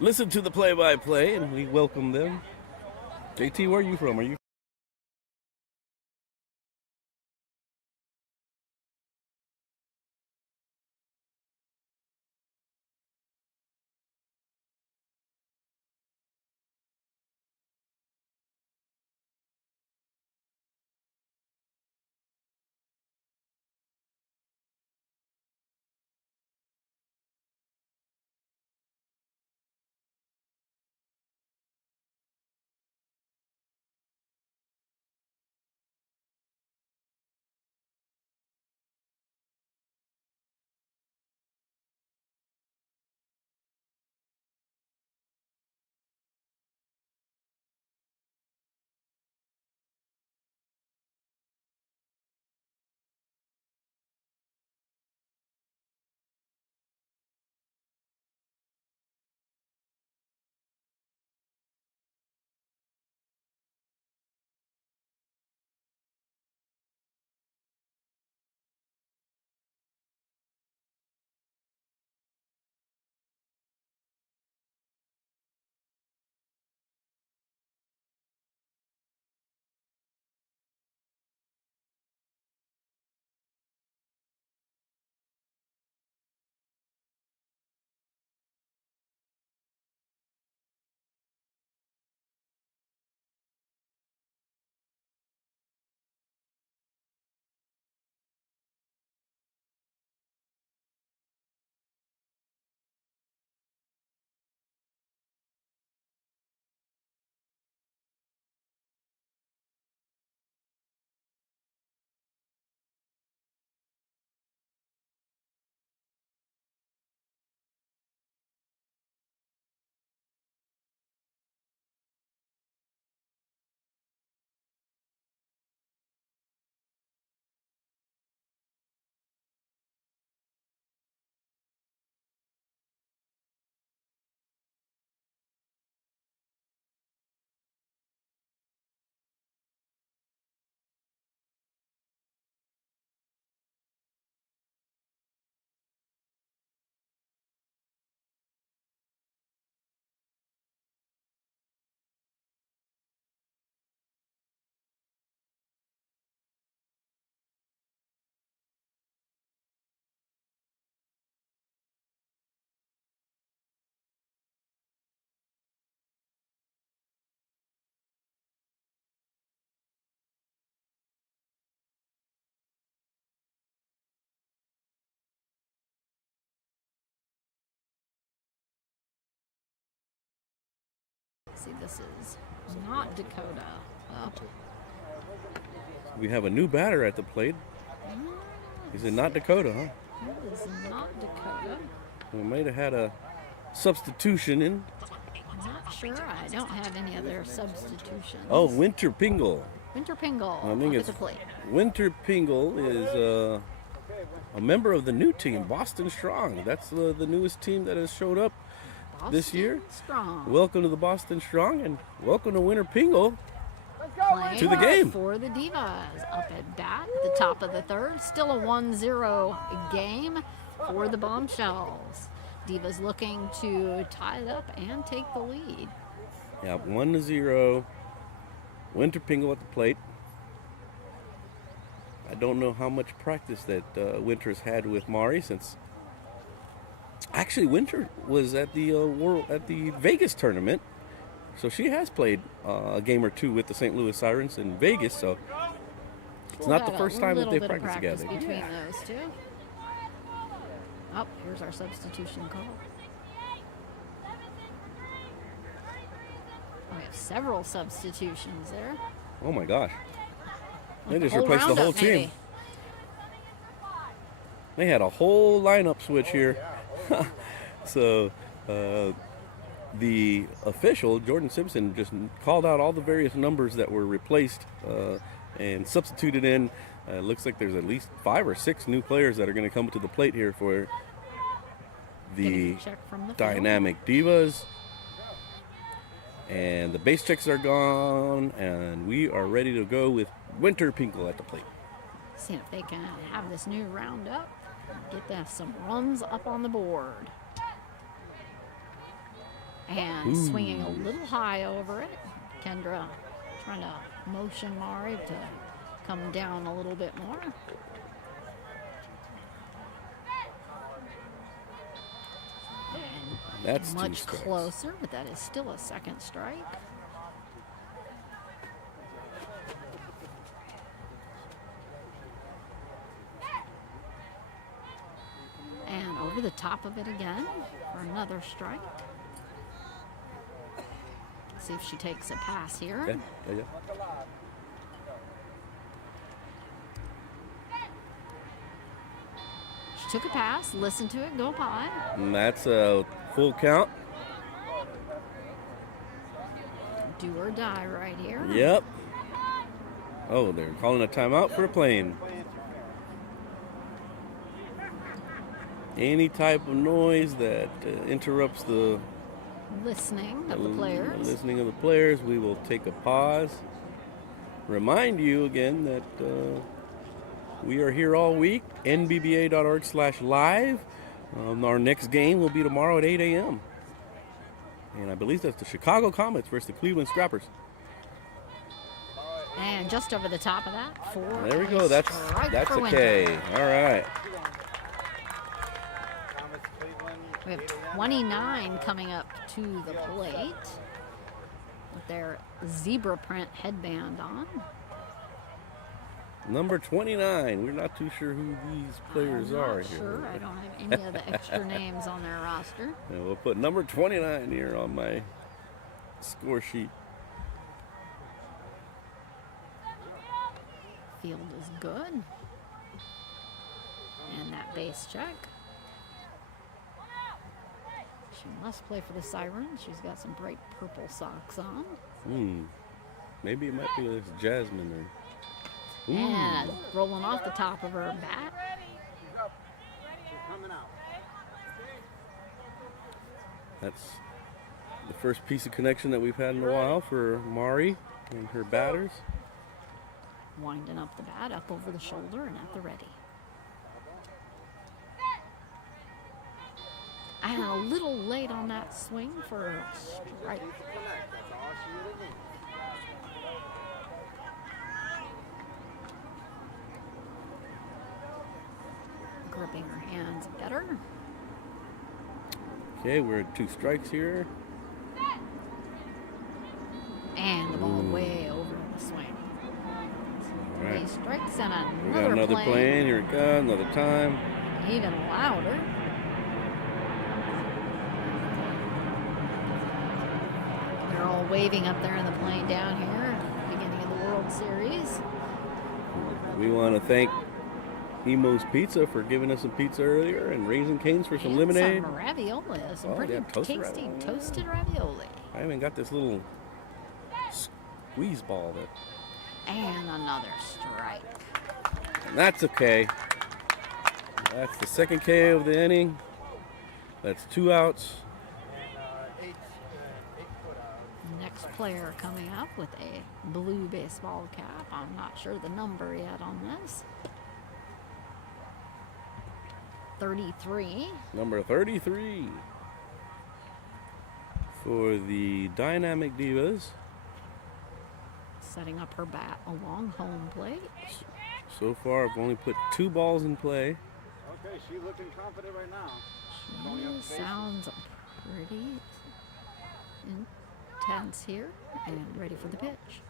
listen to the play-by-play, and we welcome them. JT, where are you from? Are you see, this is not Dakota up. We have a new batter at the plate. Is it not Dakota, huh? It is not Dakota. We might have had a substitution in. I'm not sure. I don't have any other substitutions. Oh, Winter Pingle. Winter Pingle I think up it's at the plate. Winter Pingle is a member of the new team, Boston Strong. That's the newest team that has showed up this year. Strong. Welcome to the Boston Strong, and welcome to Winter Pingle. Playing To the game. for the Divas. Up at bat at the top of the third. Still a 1-0 game for the Bombshells. Divas looking to tie it up and take the lead. Yeah, 1-0. Winter Pingle at the plate. I don't know how much practice that Winter's had with Mari since. Actually, Winter was at the Vegas tournament, so she has played a game or two with the St. Louis Sirens in Vegas. So it's not the first time that they've practiced together. Between those two. Oh, here's our substitution call. We have several substitutions there. Oh my gosh! They Like just a whole replaced the whole roundup, team. maybe. They had a whole lineup switch here. So the official, Jordan Simpson, just called out all the various numbers that were replaced and substituted in. It looks like there's at least 5 or 6 new players that are going to come to the plate here for the Getting a check from the field. Dynamic Divas. And the base checks are gone, and we are ready to go with Winter Pingle at the plate. Seeing if they can have this new roundup, get them some runs up on the board. And swinging a little high over it. Kendra trying to motion Mari to come down a little bit more. And That's 2 much strikes. closer, but that is still a second strike. And over the top of it again for another strike. See if she takes a pass here. Yeah. She took a pass, listened to it go by. And that's a full count. Do or die right here. Yep. Oh, they're calling a timeout for a plane. Any type of noise that interrupts the Listening of the players. listening of the players, we will take a pause. Remind you again that we are here all week. NBBA.org/live. Our next game will be tomorrow at 8 a.m. And I believe that's the Chicago Comets versus the Cleveland Scrappers. And just over the top of that, for There we a go. That's strike for a Winter. K. All right. We have 29 coming up to the plate with their zebra print headband on. Number 29. We're not too sure who these players I'm are not here. sure. I don't have any of the extra names on their roster. Yeah, we'll put number 29 here on my score sheet. Field is good. And that base check. She must play for the Sirens. She's got some bright purple socks on. Maybe it might be this Jasmine or. And rolling off the top of her bat. That's the first piece of connection that we've had in a while for Mari and her batters. Winding up the bat, up over the shoulder and at the ready. And a little late on that swing for a strike. Gripping her hands better. Okay, we're at 2 strikes here. And the ball way over the swing. All right. 3 strikes and We got another plane. plane. Here it goes. Another time. Even louder. They're all waving up there in the plane down here, beginning of the World Series. We want to thank Emo's Pizza for giving us some pizza earlier, and Raising Cane's for some And lemonade. some ravioli, some Oh, pretty yeah, toasted tasty ravioli. toasted ravioli. I even got this little squeeze ball that. And another strike. And that's okay. That's the second KO of the inning. That's 2 outs. Next player coming up with a blue baseball cap. I'm not sure the number yet on this. 33. Number 33 for the Dynamic Divas. Setting up her bat along home plate. So far, I've only put 2 balls in play. Okay, she's looking confident right now. She sounds pretty intense here and ready for the pitch.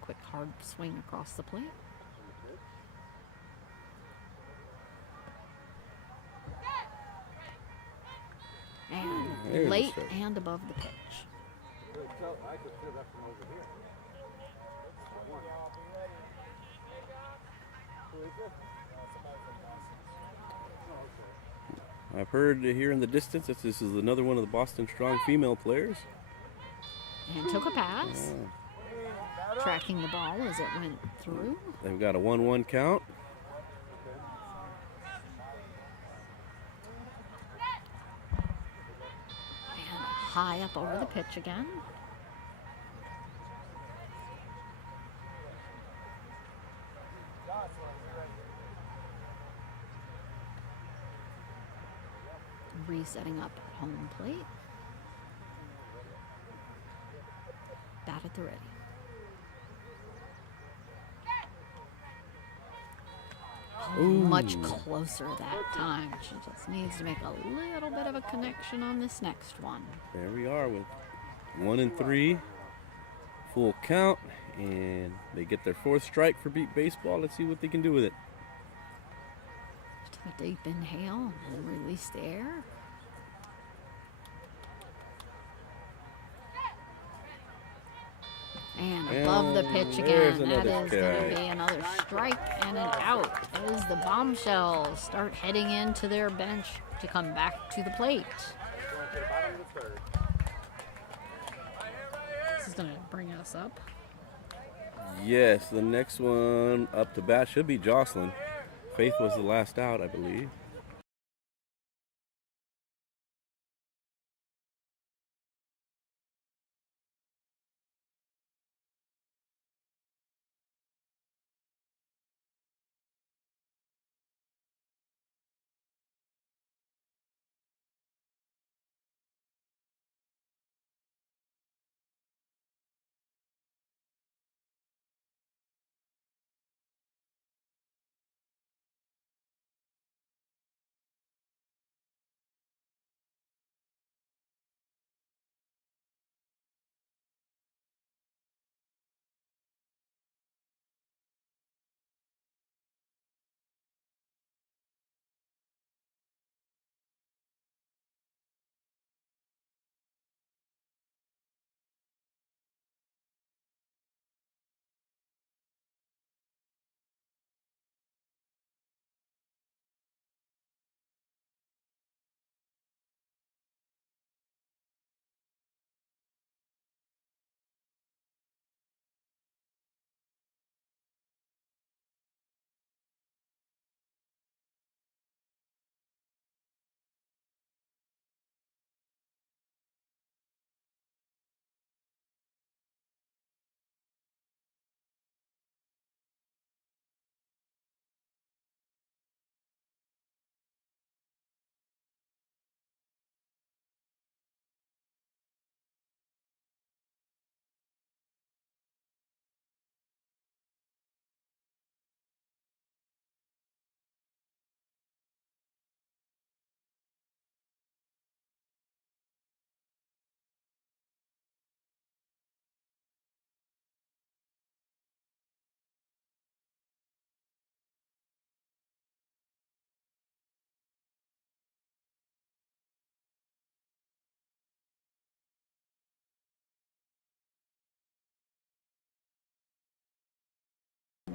Quick hard swing across the plate. And There's late the strike. and above the pitch. I could feel that from over here. Who is it? I've heard here in the distance that this is another one of the Boston Strong female players. And took a pass. Tracking the ball as it went through. They've got a 1-1 count. And high up over the pitch again. Resetting up at home plate. Bat at the ready. Oh, much closer that time. She just needs to make a little bit of a connection on this next one. There we are with 1-3, full count, and they get their 4th strike for Beat Baseball. Let's see what they can do with it. Take a deep inhale and release the air. And above the pitch there's again. That another is going to strike. be another strike and an out as the Bombshells start heading into their bench to come back to the plate. Going to the bottom of the third. This is going to bring us up. Yes, the next one up to bat should be Jocelyn. Faith was the last out, I believe.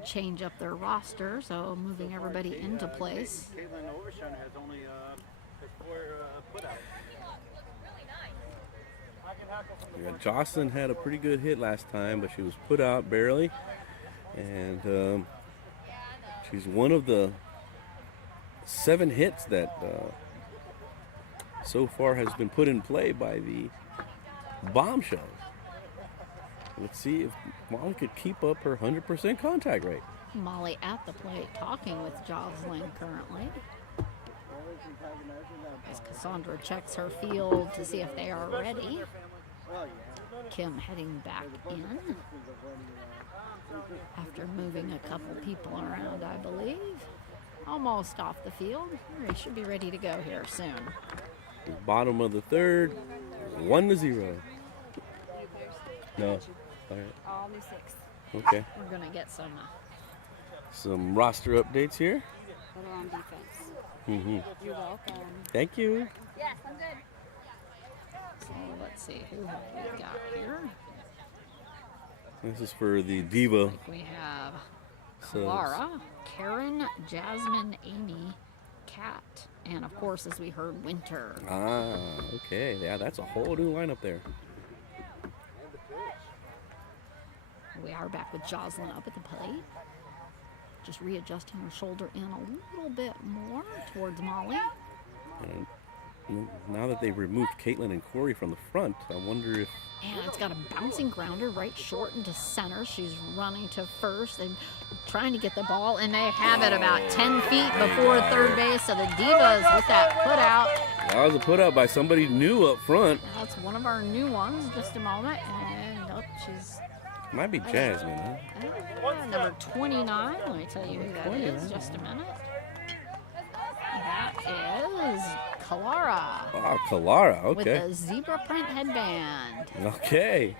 change up their roster, so moving everybody into place. Caitlin Overshun has only has 4 putouts. Yeah, Jocelyn had a pretty good hit last time, but she was put out barely. And she's one of the 7 hits that so far has been put in play by the Bombshells. Let's see if Molly could keep up her 100% contact rate. Molly at the plate talking with Jocelyn currently. As Cassandra checks her field to see if they are ready. Kim heading back in after moving a couple people around, I believe. Almost off the field. They should be ready to go here soon. Bottom of the third, 1-0. No. All right. All new 6. Okay. We're going to get Some roster updates here. That are on defense. Mm-hmm. You're welcome. Thank you. Yes, I'm good. So let's see, who have we got here? This is for the Diva. We have So- Clara, Karen, Jasmine, Amy, Kat, and of course, as we heard, Winter. Ah, okay. Yeah, that's a whole new lineup there. We are back with Jocelyn up at the plate. Just readjusting her shoulder in a little bit more towards Molly. And now that they've removed Caitlin and Corey from the front, I wonder if... And it's got a bouncing grounder right short into center. She's running to first and trying to get the ball, and they have it about 10 feet before third base. So the Divas with that put out. That was a put out by somebody new up front. That's one of our new ones. Just a moment. And oh, she's Might be Jasmine, huh? number 29. Let me tell you who that is. Just a minute. That is Clara. Oh, Clara, With okay. a zebra print headband. Okay.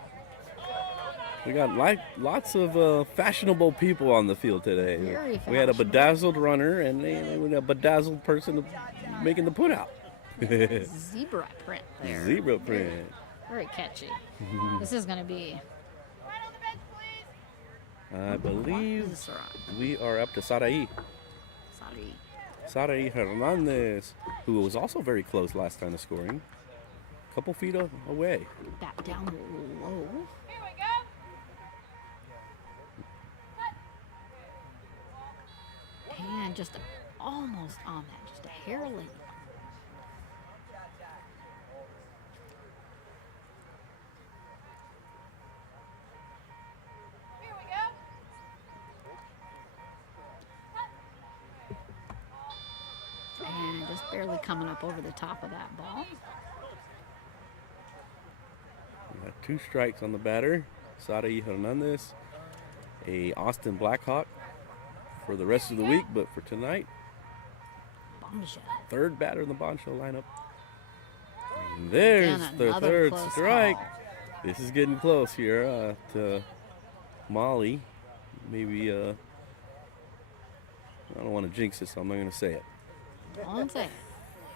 We got lots of fashionable people on the field today. Very We had a fashionable. bedazzled runner and a bedazzled person making the put out. Zebra print there. Zebra print. Very catchy. This is going to be. I believe This is right. we are up to Sarai. Sorry. Sarai Hernandez, who was also very close last time to scoring. A couple feet away. Back down low. And just almost on that, just a hair late. And just barely coming up over the top of that ball. We got 2 strikes on the batter. Sarai Hernandez, a Austin Blackhawk for the rest of the week, but for tonight, Bombshell. 3rd batter in the Bombshell lineup. And there's Again, the another 3rd close strike. call. This is getting close here to Molly. Maybe, I don't want to jinx it, so I'm not going to say it. Won't say.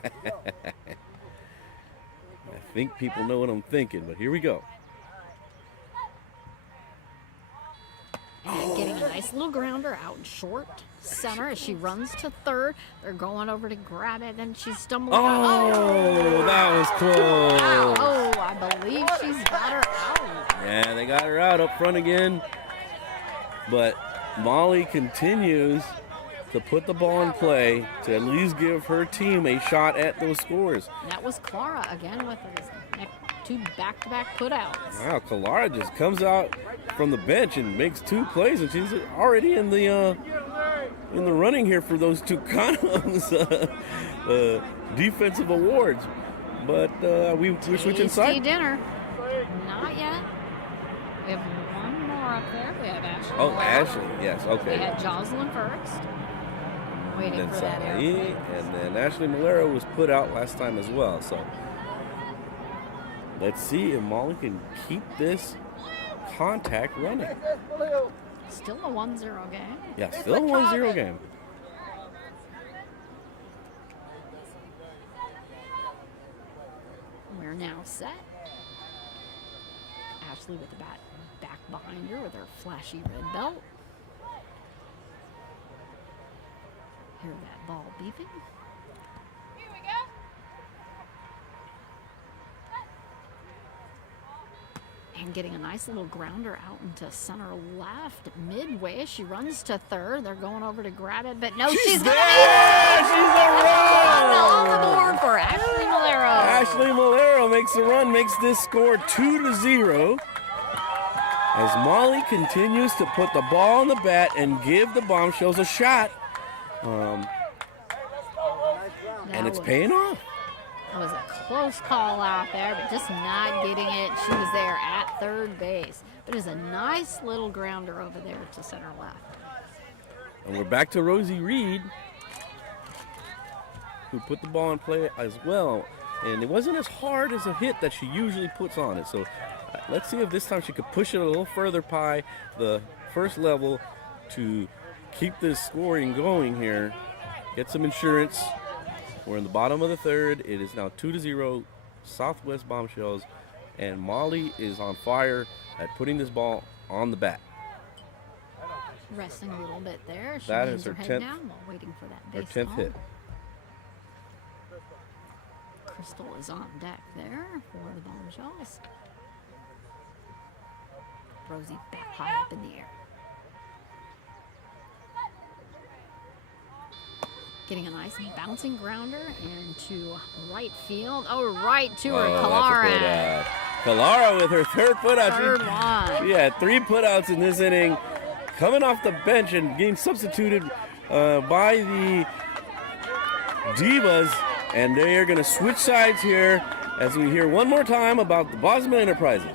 I think people know what I'm thinking, but here we go. And getting a nice little grounder out in short center as she runs to third. They're going over to grab it, then she's stumbling. Oh, that was close. Wow. Oh, I believe she's got her out. Yeah, they got her out up front again. But Molly continues to put the ball in play to at least give her team a shot at those scores. That was Clara again with his 2 back-to-back putouts. Wow, Clara just comes out from the bench and makes 2 plays, and she's already in the running here for those 2 Condoms defensive awards. But we're switching Tasty sides. dinner. Not yet. We have one more up there. We have Ashley. Oh, Malera. Ashley, yes, We okay. had Jocelyn first. Waiting And for that Sarai, airplane. and then Ashley Malera was put out last time as well. So let's see if Molly can keep this contact running. Still a 1-0 game. Yeah, still a 1-0 game. We're now set. Ashley with the bat back behind her with her flashy red belt. Hear that ball beeping. And getting a nice little grounder out into center left. Midway, she runs to third. They're going over to grab it, but no, she's there! She's a on the run! board for Ashley Malero. Ashley Malero makes the run, makes this score 2-0. As Molly continues to put the ball on the bat and give the Bombshells a shot. And it's paying off. That was a close call out there, but just not getting it. She was there at third base. But it was a nice little grounder over there to center left. And we're back to Rosie Reed, who put the ball in play as well. And it wasn't as hard as a hit that she usually puts on it. So let's see if this time she could push it a little further by the first level to keep this scoring going here. Get some insurance. We're in the bottom of the third. It is now 2-0 Southwest Bombshells. And Molly is on fire at putting this ball on the bat. Resting a little bit there. She That leans is her head 10th down while waiting for that Her base 10th call. hit. Crystal is on deck there for the Bombshells. Rosie bat high up in the air. Getting a nice bouncing grounder into right field. Oh, right to her, Kalara. Kalara with her third putout. Third one. She had 3 putouts in this inning. Coming off the bench and getting substituted by the Divas. And they are going to switch sides here as we hear one more time about the Bosma Enterprises.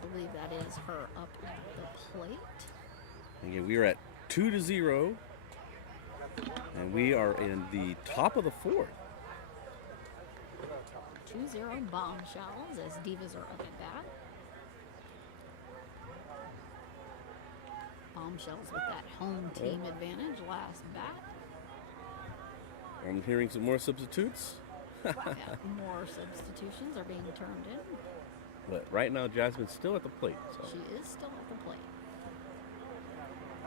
I believe that is her up at the plate. Again, we are at 2-0, and we are in the top of the fourth. 2-0 Bombshells as Divas are up at bat. Bombshells with that home team advantage last bat. I'm hearing some more substitutes. Yeah, more substitutions are being turned in. But right now, Jasmine's still at the plate. So. She is still at the plate.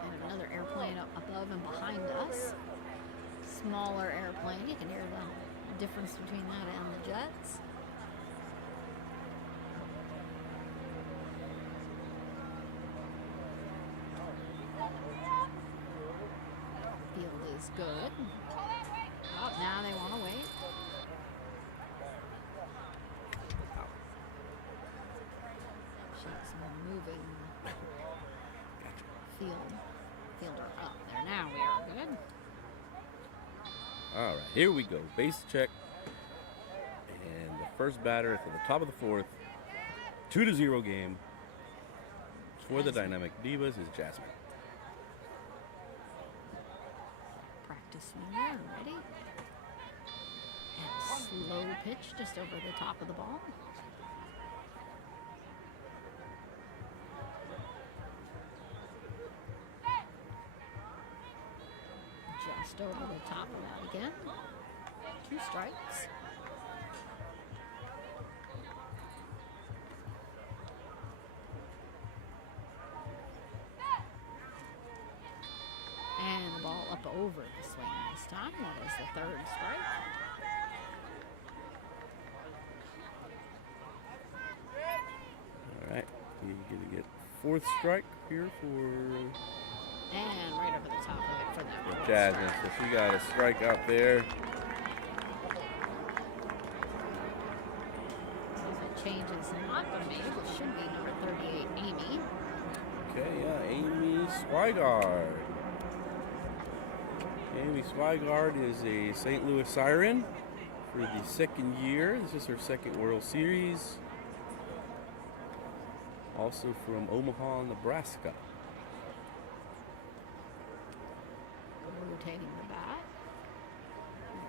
And another airplane up above and behind us. Smaller airplane. You can hear the difference between that and the jets. good. Oh, now they want to wait. She's moving fielder up there. Now we are good. All right, here we go. Base check. And the first batter for the top of the fourth. 2-0 game. For the Dynamic Divas is Jasmine. Practice swinger, ready. And slow pitch just over the top of the ball. Just over the top of that again. 2 strikes. And the ball up over the swing this time. That is the 3rd strike. All right, you're going to get 4th strike here for And right over the top of it for that. Jasmine. So she got a strike out there. So the change is not been made. It should be number 38, Amy. Okay, yeah, Amy Swigard. Amy Swigard is a St. Louis Siren for the 2nd year. This is her 2nd World Series. Also from Omaha, Nebraska. Rotating the bat.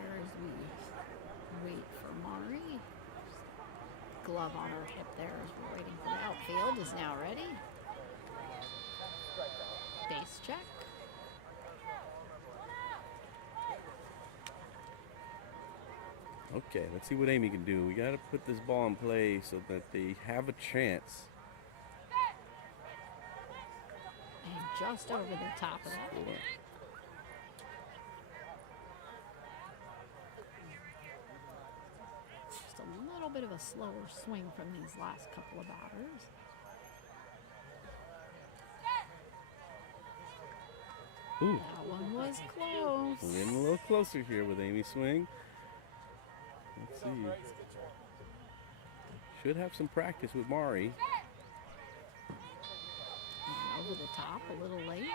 Here as we wait for Mari. Glove on her hip there as we're waiting for the outfield is now ready. Base check. Okay, let's see what Amy can do. We got to put this ball in play so that they have a chance. And just over the top of that. Just a little bit of a slower swing from these last couple of batters. Ooh, That one was close. we're getting a little closer here with Amy's swing. Let's see. Should have some practice with Mari. And over the top, a little late.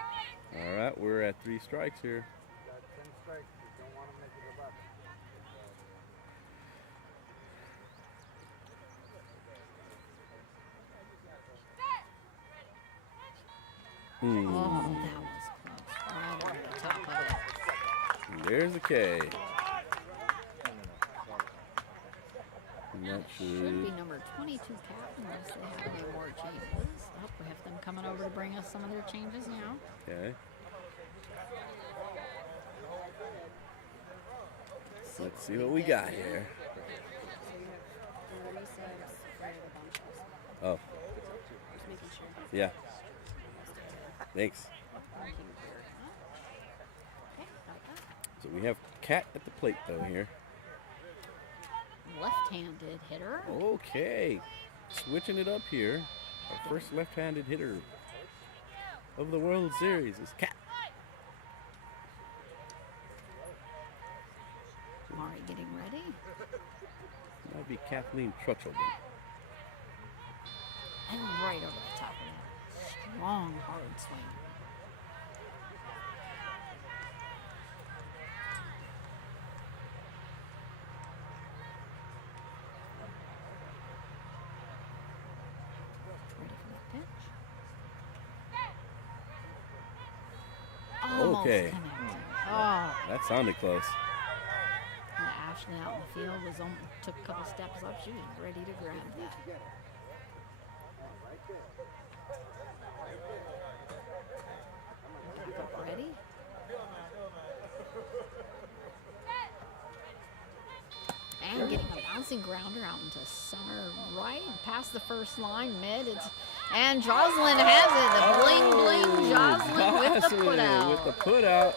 All right, we're at 3 strikes here. You got 10 strikes. You don't want to make it 11. Oh, that was close. Right over the top of it. And there's the K. And that Should be number 22 cap unless they have any more changes. Oh, we have them coming over to bring us some of their changes now. Okay. Let's see what we got here. Oh, Just making sure. yeah. Thanks. Okay, got that. So we have Kat at the plate though here. Left-handed hitter. Okay. Switching it up here. Our first left-handed hitter of the World Series is Kat. Mari getting ready. That would be Kathleen Trutchell. And right over the top of that. Strong, hard swing. Ready for that pitch. Almost Okay. connected. Oh, That sounded close. and Ashley out in the field took a couple steps up. She was ready to grab that. Back up ready. And getting a bouncing grounder out into center right, past the first line, mid. And Jocelyn has it. The bling bling Jocelyn with the Jocelyn put out. With the put out.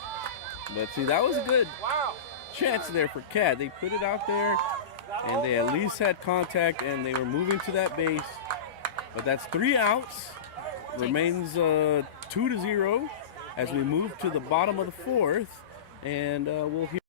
But see, that was a good chance there for Kat. They put it out there, and they at least had contact, and they were moving to that base. But that's 3 outs. Remains 2-0 as we move to the bottom of the 4th. and we'll hear.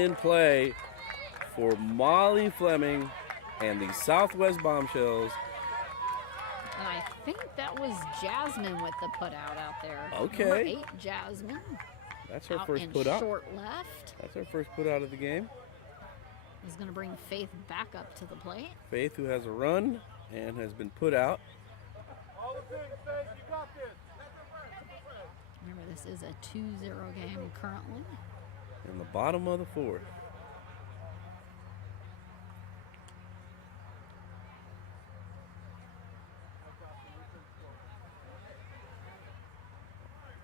In play for Molly Fleming and the Southwest Bombshells. And I think that was Jasmine with the put out there. Okay. Number 8, Jasmine. That's her Out first and put out. short left. That's her first put out of the game. Is going to bring Faith back up to the plate. Faith, who has a run and has been put out. All the things, Faith, you got this. Remember, this is a 2-0 game currently. In the bottom of the fourth.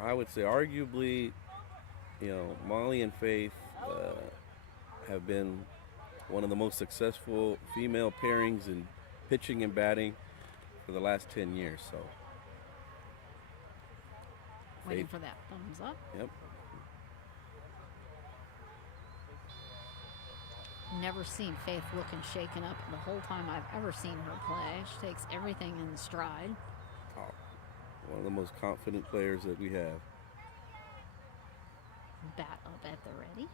I would say arguably, Molly and Faith have been one of the most successful female pairings in pitching and batting for the last 10 years. So, Waiting Faith. for that thumbs up. Yep. Never seen Faith looking shaken up the whole time I've ever seen her play. She takes everything in stride. One of the most confident players that we have. Bat up at the ready.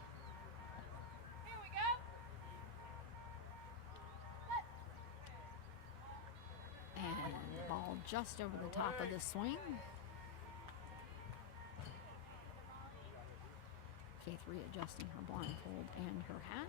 And the ball just over the top of the swing. Faith readjusting her blindfold and her hat.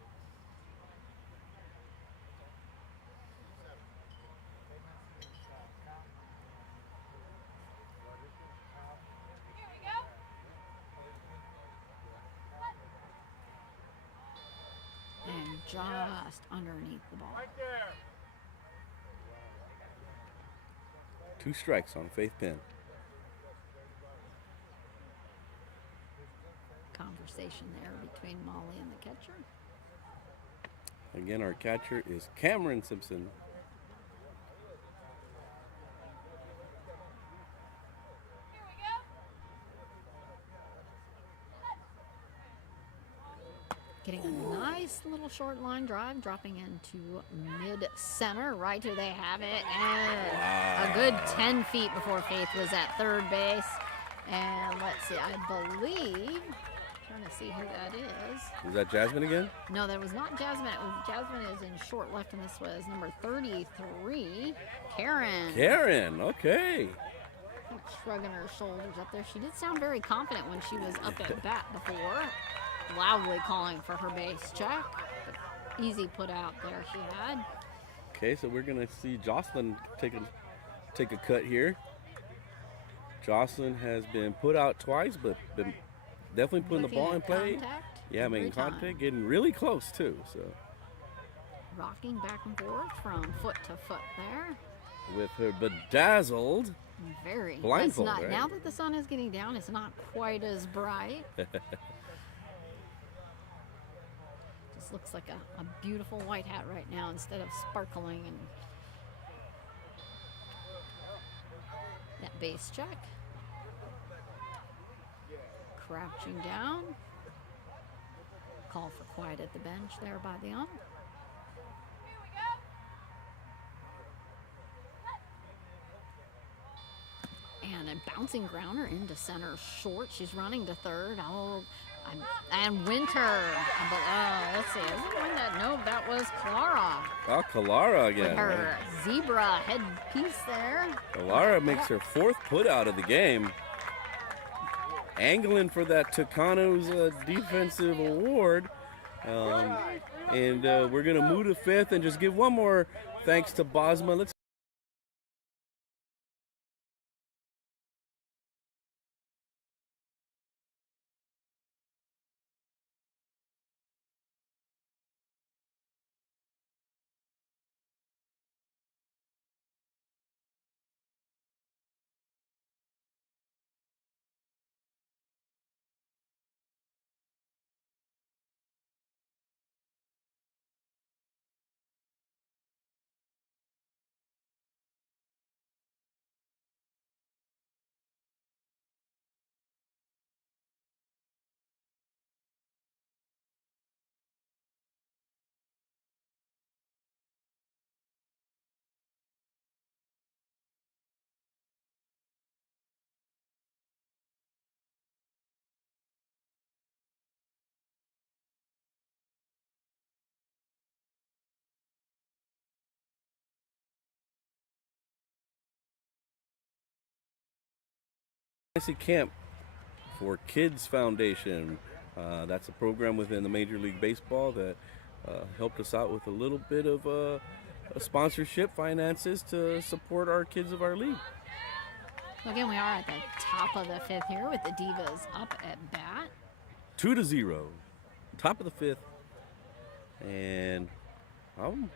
just underneath the ball. 2 strikes on Faith Penn. Conversation there between Molly and the catcher. Again, our catcher is Cameron Simpson. Getting a nice little short line drive, dropping into mid-center. Right here they have it. And a good 10 feet before Faith was at third base. And let's see, I believe, trying to see who that is. Is that Jasmine again? No, that was not Jasmine. Jasmine is in short left, and this was number 33, Karen. Karen, okay. Shrugging her shoulders up there. She did sound very confident when she was up at bat before. Loudly calling for her base check. But easy put out there she had. Okay, so we're going to see Jocelyn take a cut here. Jocelyn has been put out twice, but been definitely putting the ball in play. Contact Yeah, making every time. contact, getting really close too. So Rocking back and forth from foot to foot there. with her bedazzled, Very. Blindfold, It's not, right? Now that the sun is getting down, it's not quite as bright. Just looks like a beautiful white hat right now instead of sparkling. And that base check. Crouching down. Call for quiet at the bench there by the ump. And a bouncing grounder into center short. She's running to third. And Winter. Let's see. Is it one that? No, that was Clara. oh, Kalara With again. her zebra headpiece there. Kalara makes her 4th put out of the game. Angling for that Tucano's defensive award. And we're going to move to 5th and just give one more thanks to Bosma. Let's Fantasy Camp for Kids Foundation. That's a program within the Major League Baseball that helped us out with a little bit of a sponsorship finances to support our kids of our league. Again, we are at the top of the 5th here with the Divas up at bat. 2-0, top of the 5th, and I don't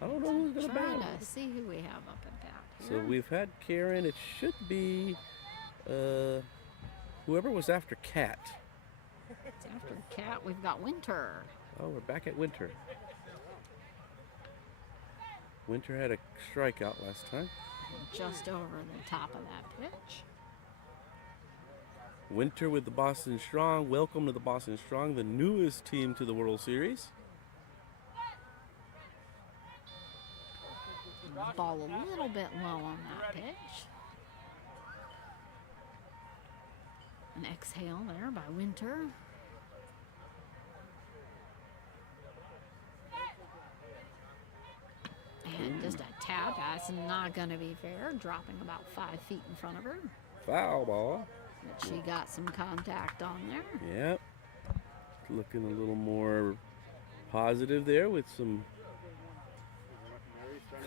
know who's gonna Trying bat. to see who we have up at bat So here. we've had Karen. It should be whoever was after Kat. It's after Cat, we've got Winter. Oh, we're back at Winter. Winter had a strikeout last time. Just over the top of that pitch. Winter with the Boston Strong. Welcome to the Boston Strong, the newest team to the World Series. Ball a little bit low on that pitch. An exhale there by Winter. And just a tap. That's not going to be fair. Dropping about 5 feet in front of her. Foul ball. But she got some contact on there. Yep. Looking a little more positive there with some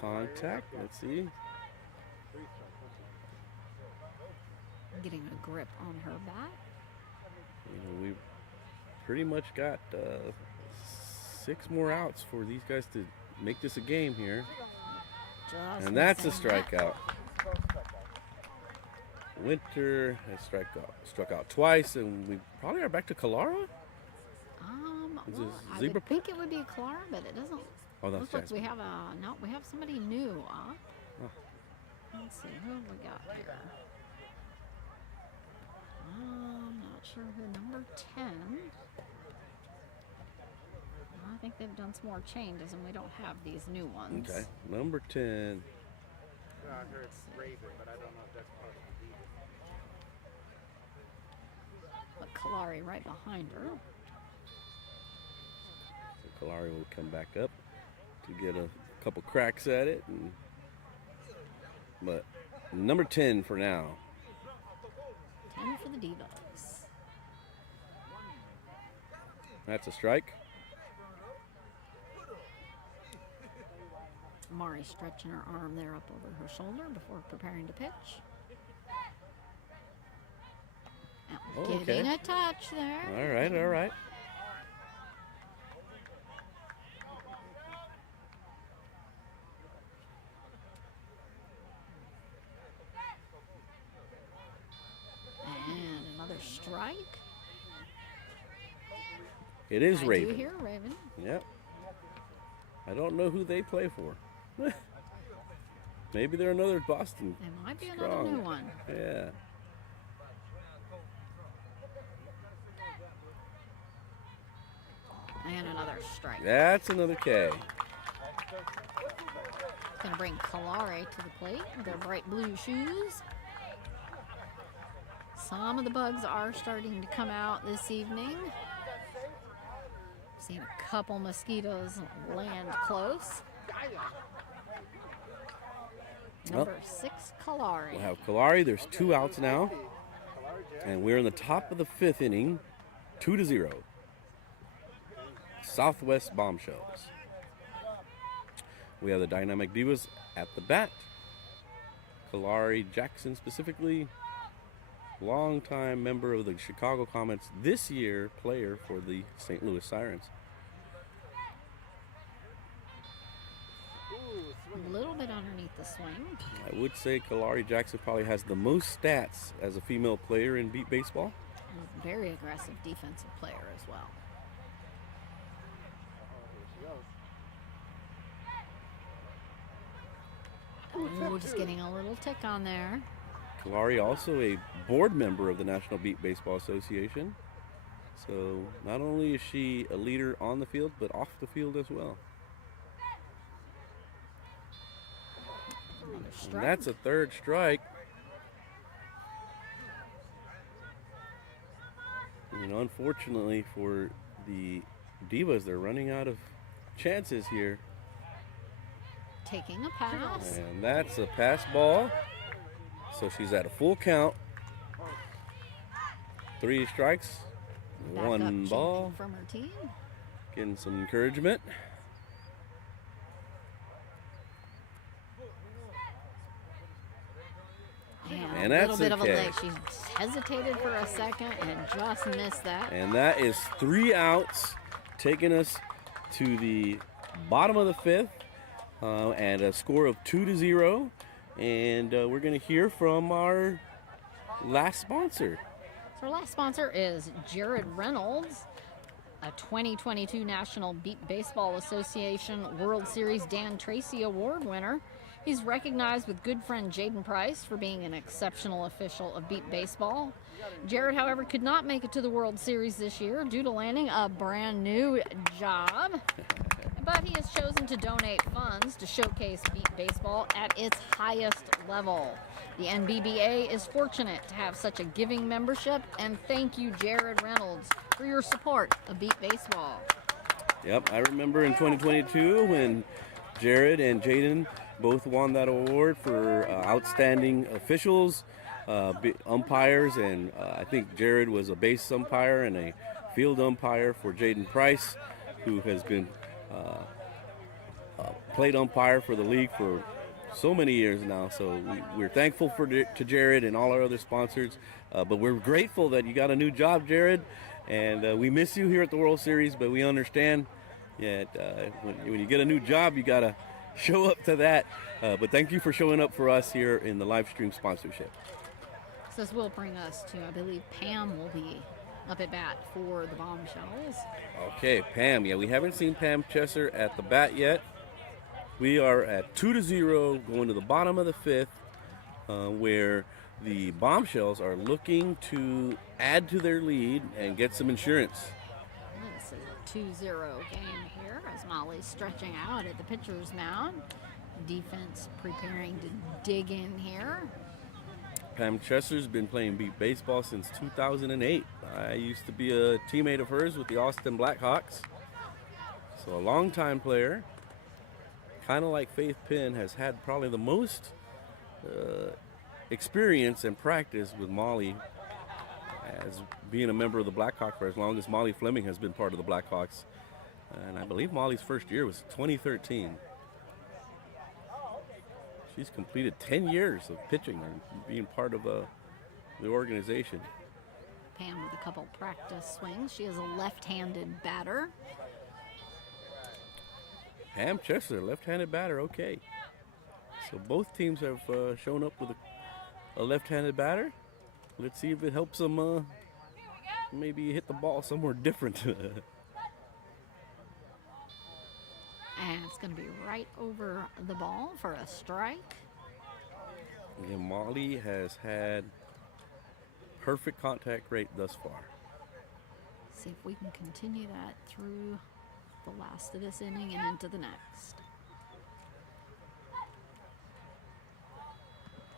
contact. Let's see. Getting a grip on her bat. We pretty much got 6 more outs for these guys to make this a game here. Just And that's a missing that. strikeout. Winter has struck out twice, and we probably are back to Kalara. Is Well, this I zebra would think it would be Clara, but it doesn't. Oh, that's Looks like Jasmine. we have we have somebody new up. Oh. Let's see who have we got here. Not sure who. Number 10. I think they've done some more changes, and we don't have these new ones. Okay, number 10. I heard Raven, but I don't know if that's part of the But Kalari right behind her. So Kalari will come back up to get a couple cracks at it. But number 10 for now. 10 for the Divas. That's a strike. Mari stretching her arm there up over her shoulder before preparing to pitch. Oh, Getting okay. a touch there. All right, all right. And another strike. It is I Raven. do hear Raven. Yep. I don't know who they play for. Maybe they're another Boston. There might be another Strong. new one. Yeah. And another strike. That's another K. Going to bring Kalari to the plate with their bright blue shoes. Some of the bugs are starting to come out this evening. Seen a couple mosquitoes land close. Number 6, Kalari. We'll have Kalari. There's 2 outs now. And we're in the top of the 5th inning. 2-0. Southwest Bombshells. We have the Dynamic Divas at the bat. Kalari Jackson specifically, longtime member of the Chicago Comets, this year player for the St. Louis Sirens. A little bit underneath the swing. I would say Kalari Jackson probably has the most stats as a female player in beat baseball. A very aggressive defensive player as well. Oh, just getting a little tick on there. Kalari also a board member of the National Beat Baseball Association. So not only is she a leader on the field, but off the field as well. Another And strike. that's a 3rd strike. And unfortunately for the Divas, they're running out of chances here. Taking a pass. And that's a pass ball. So she's at a full count. 3 strikes, Back up 1 chanting ball. from her team. Getting some encouragement. And a that's little bit of a okay. leg. She hesitated for a second and just missed that. And that is 3 outs, taking us to the bottom of the 5th, and a score of 2-0. And we're going to hear from our last sponsor. So our last sponsor is Jared Reynolds, a 2022 National Beat Baseball Association World Series Dan Tracy Award winner. He's recognized with good friend Jaden Price for being an exceptional official of beat baseball. Jared, however, could not make it to the World Series this year due to landing a brand new job. But he has chosen to donate funds to showcase beat baseball at its highest level. The NBBA is fortunate to have such a giving membership, and thank you, Jared Reynolds, for your support of beat baseball. Yep, I remember in 2022 when Jared and Jaden both won that award for outstanding officials, umpires, and I think Jared was a base umpire and a field umpire for Jaden Price, who has been plate umpire for the league for so many years now. So we're thankful to Jared and all our other sponsors, but we're grateful that you got a new job, Jared, and we miss you here at the World Series, but we understand Yeah, when you get a new job, you got to show up to that. But thank you for showing up for us here in the live stream sponsorship. So this will bring us to, I believe, Pam will be up at bat for the Bombshells. Okay, Pam. Yeah, we haven't seen Pam Chesser at the bat yet. We are at 2-0 going to the bottom of the fifth, where the Bombshells are looking to add to their lead and get some insurance. This is a 2-0 game here as Molly's stretching out at the pitcher's mound. Defense preparing to dig in here. Pam Chesser's been playing beat baseball since 2008. I used to be a teammate of hers with the Austin Blackhawks. So a longtime player, kind of like Faith Penn, has had probably the most experience and practice with Molly as being a member of the Blackhawks for as long as Molly Fleming has been part of the Blackhawks. And I believe Molly's first year was 2013. She's completed 10 years of pitching and being part of the organization. Pam with a couple practice swings. She is a left-handed batter. Pam Chesser, left-handed batter, okay. So both teams have shown up with a left-handed batter. Let's see if it helps them maybe hit the ball somewhere different. And it's going to be right over the ball for a strike. And Molly has had perfect contact rate thus far. See if we can continue that through the last of this inning and into the next.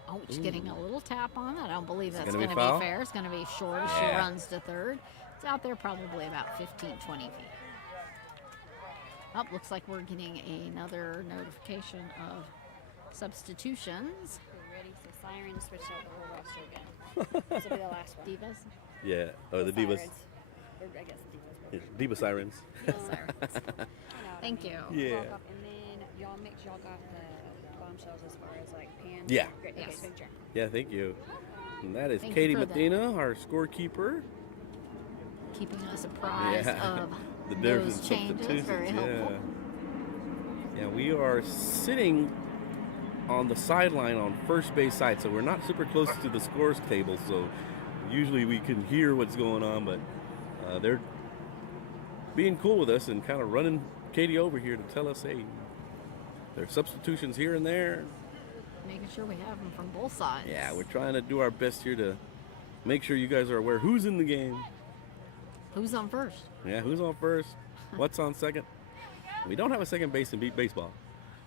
Oh, she's getting a little tap on that. I don't believe that's going to be fair. It's going to be short as she runs to third. It's out there probably about 15, 20 feet. Oh, looks like we're getting another notification of substitutions. We're ready, so siren switch out the whole roster again. This will be the last one. Divas. Yeah, the Divas. Sirens. Or I guess Divas. Diva Sirens. Sirens. Thank you. Yeah. And then y'all make sure y'all got the Bombshells as far as like Pam. Yeah. Great. Okay, Yes. big turn. Yeah, thank you. And that is Thank you Katie for that. Mathena, our scorekeeper. Keeping us apprised of The different those changes. substitutions, Very helpful. Yeah, we are sitting on the sideline on first base side, so we're not super close to the scores table, so usually we can hear what's going on, but they're being cool with us and kind of running Katie over here to tell us, hey, there are substitutions here and there. Making sure we have them from both sides. Yeah, we're trying to do our best here to make sure you guys are aware who's in the game. Who's on first? Yeah, who's on first? What's on second? We don't have a second base in beat baseball,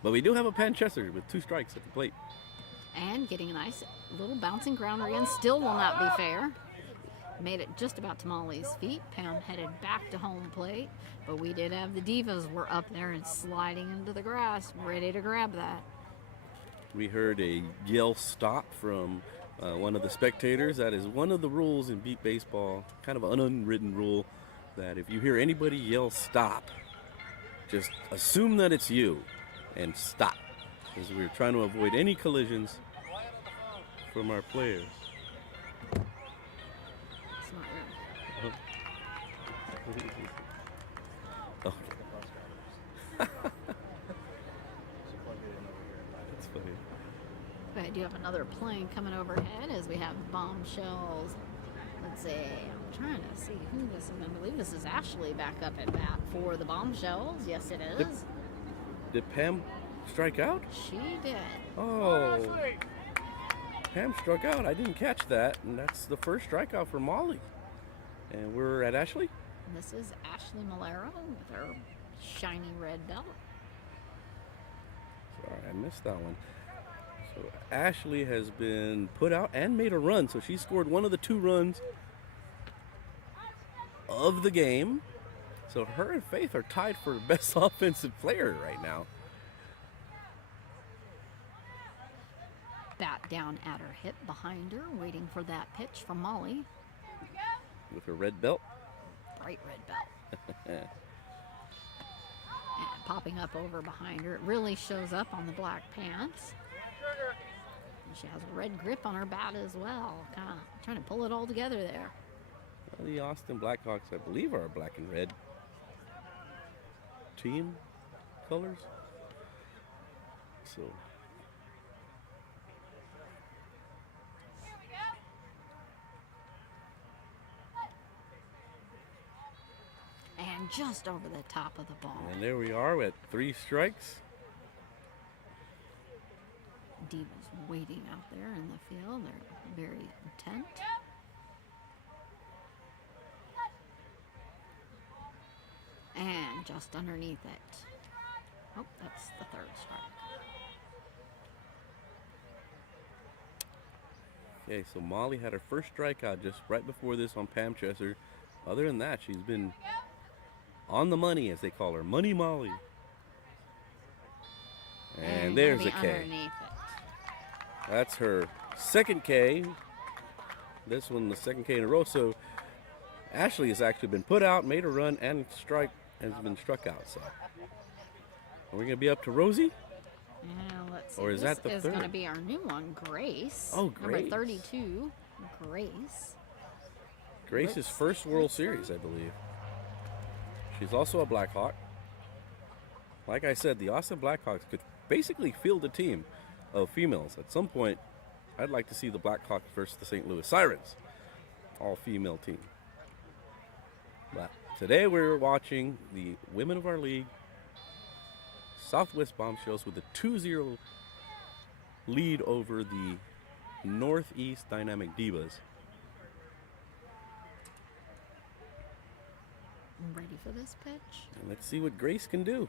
but we do have a Pam Chesser with 2 strikes at the plate. And getting a nice little bouncing grounder in. Still will not be fair. Made it just about to Molly's feet. Pam headed back to home plate, but we did have the Divas were up there and sliding into the grass, ready to grab that. We heard a yell stop from one of the spectators. That is one of the rules in beat baseball, kind of an unwritten rule, that if you hear anybody yell stop, just assume that it's you and stop, because we're trying to avoid any collisions from our players. It's not real. Okay. That's funny. I do have another plane coming overhead as we have Bombshells. Let's see. I'm trying to see who this is. I believe this is Ashley back up at bat for the Bombshells. Yes, it is. Did Pam strike out? She did. Oh, Pam struck out. I didn't catch that, and that's the first strikeout for Molly. And we're at Ashley? And this is Ashley Malero with her shiny red belt. Sorry, I missed that one. So Ashley has been put out and made a run, so she scored one of the 2 runs of the game. So her and Faith are tied for best offensive player right now. Bat down at her hip behind her, waiting for that pitch from Molly. With her red belt. Bright red belt. And popping up over behind her. It really shows up on the black pants. And she has a red grip on her bat as well. Kind of trying to pull it all together there. Well, the Austin Blackhawks, I believe, are black and red. team colors. So And just over the top of the ball. and there we are at 3 strikes. Diva's waiting out there in the field. They're very intent. And just underneath it. Oh, that's the 3rd strike. Okay, so Molly had her first strikeout just right before this on Pam Chesser. Other than that, she's been on the money, as they call her, Money Molly. And there's a K. Underneath it. That's her 2nd K. This one, the 2nd K in a row. So Ashley has actually been put out, made a run, and has been struck out. So are we going to be up to Rosie? Yeah, let's see. Or is that the This is 3rd? going to be our new one, Grace. Oh, Grace. Number 32, Grace. Grace's first World Series, I believe. She's also a Blackhawk. Like I said, the Austin Blackhawks could basically field a team of females. At some point, I'd like to see the Blackhawks versus the St. Louis Sirens, all-female team. But today we're watching the women of our league, Southwest Bombshells, with a 2-0 lead over the Northeast Dynamic Divas. Ready for this pitch? And let's see what Grace can do.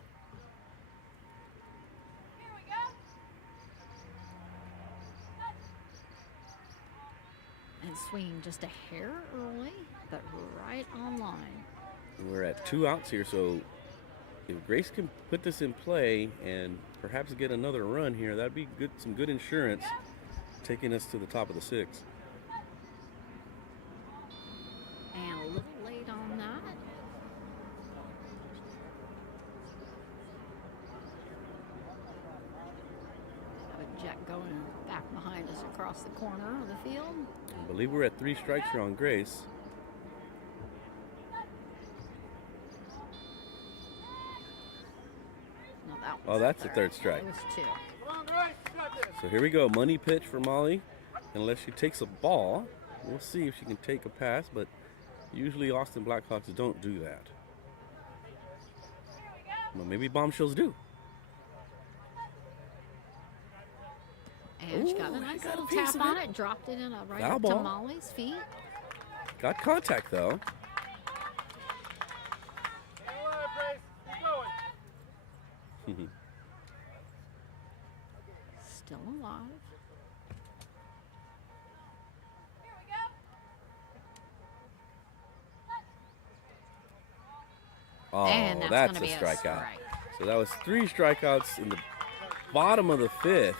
And swinging just a hair early, but right on line. We're at 2 outs here, so if Grace can put this in play and perhaps get another run here, that'd be good. Some good insurance, taking us to the top of the 6th. And a little late on that. Have a jet going back behind us across the corner of the field. I believe we're at 3 strikes here on Grace. No, that was Oh, that's the 3rd the strike. It was 2. So here we go, money pitch for Molly. Unless she takes a ball, we'll see if she can take a pass, but usually Austin Blackhawks don't do that. Well, maybe Bombshells do. And she got Ooh, a nice got a little piece tap of on it. it, dropped it in right Foul up to ball. Molly's feet. Got contact though. Still alive. Oh, And that's that's gonna a be a strikeout. strike. So that was 3 strikeouts in the bottom of the 5th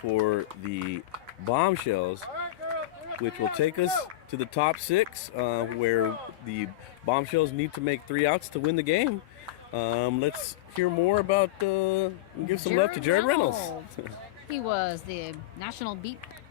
for the Bombshells, which will take us to the top 6, where the Bombshells need to make 3 outs to win the game. Let's hear more about, give some love to Jared Reynolds. He was the National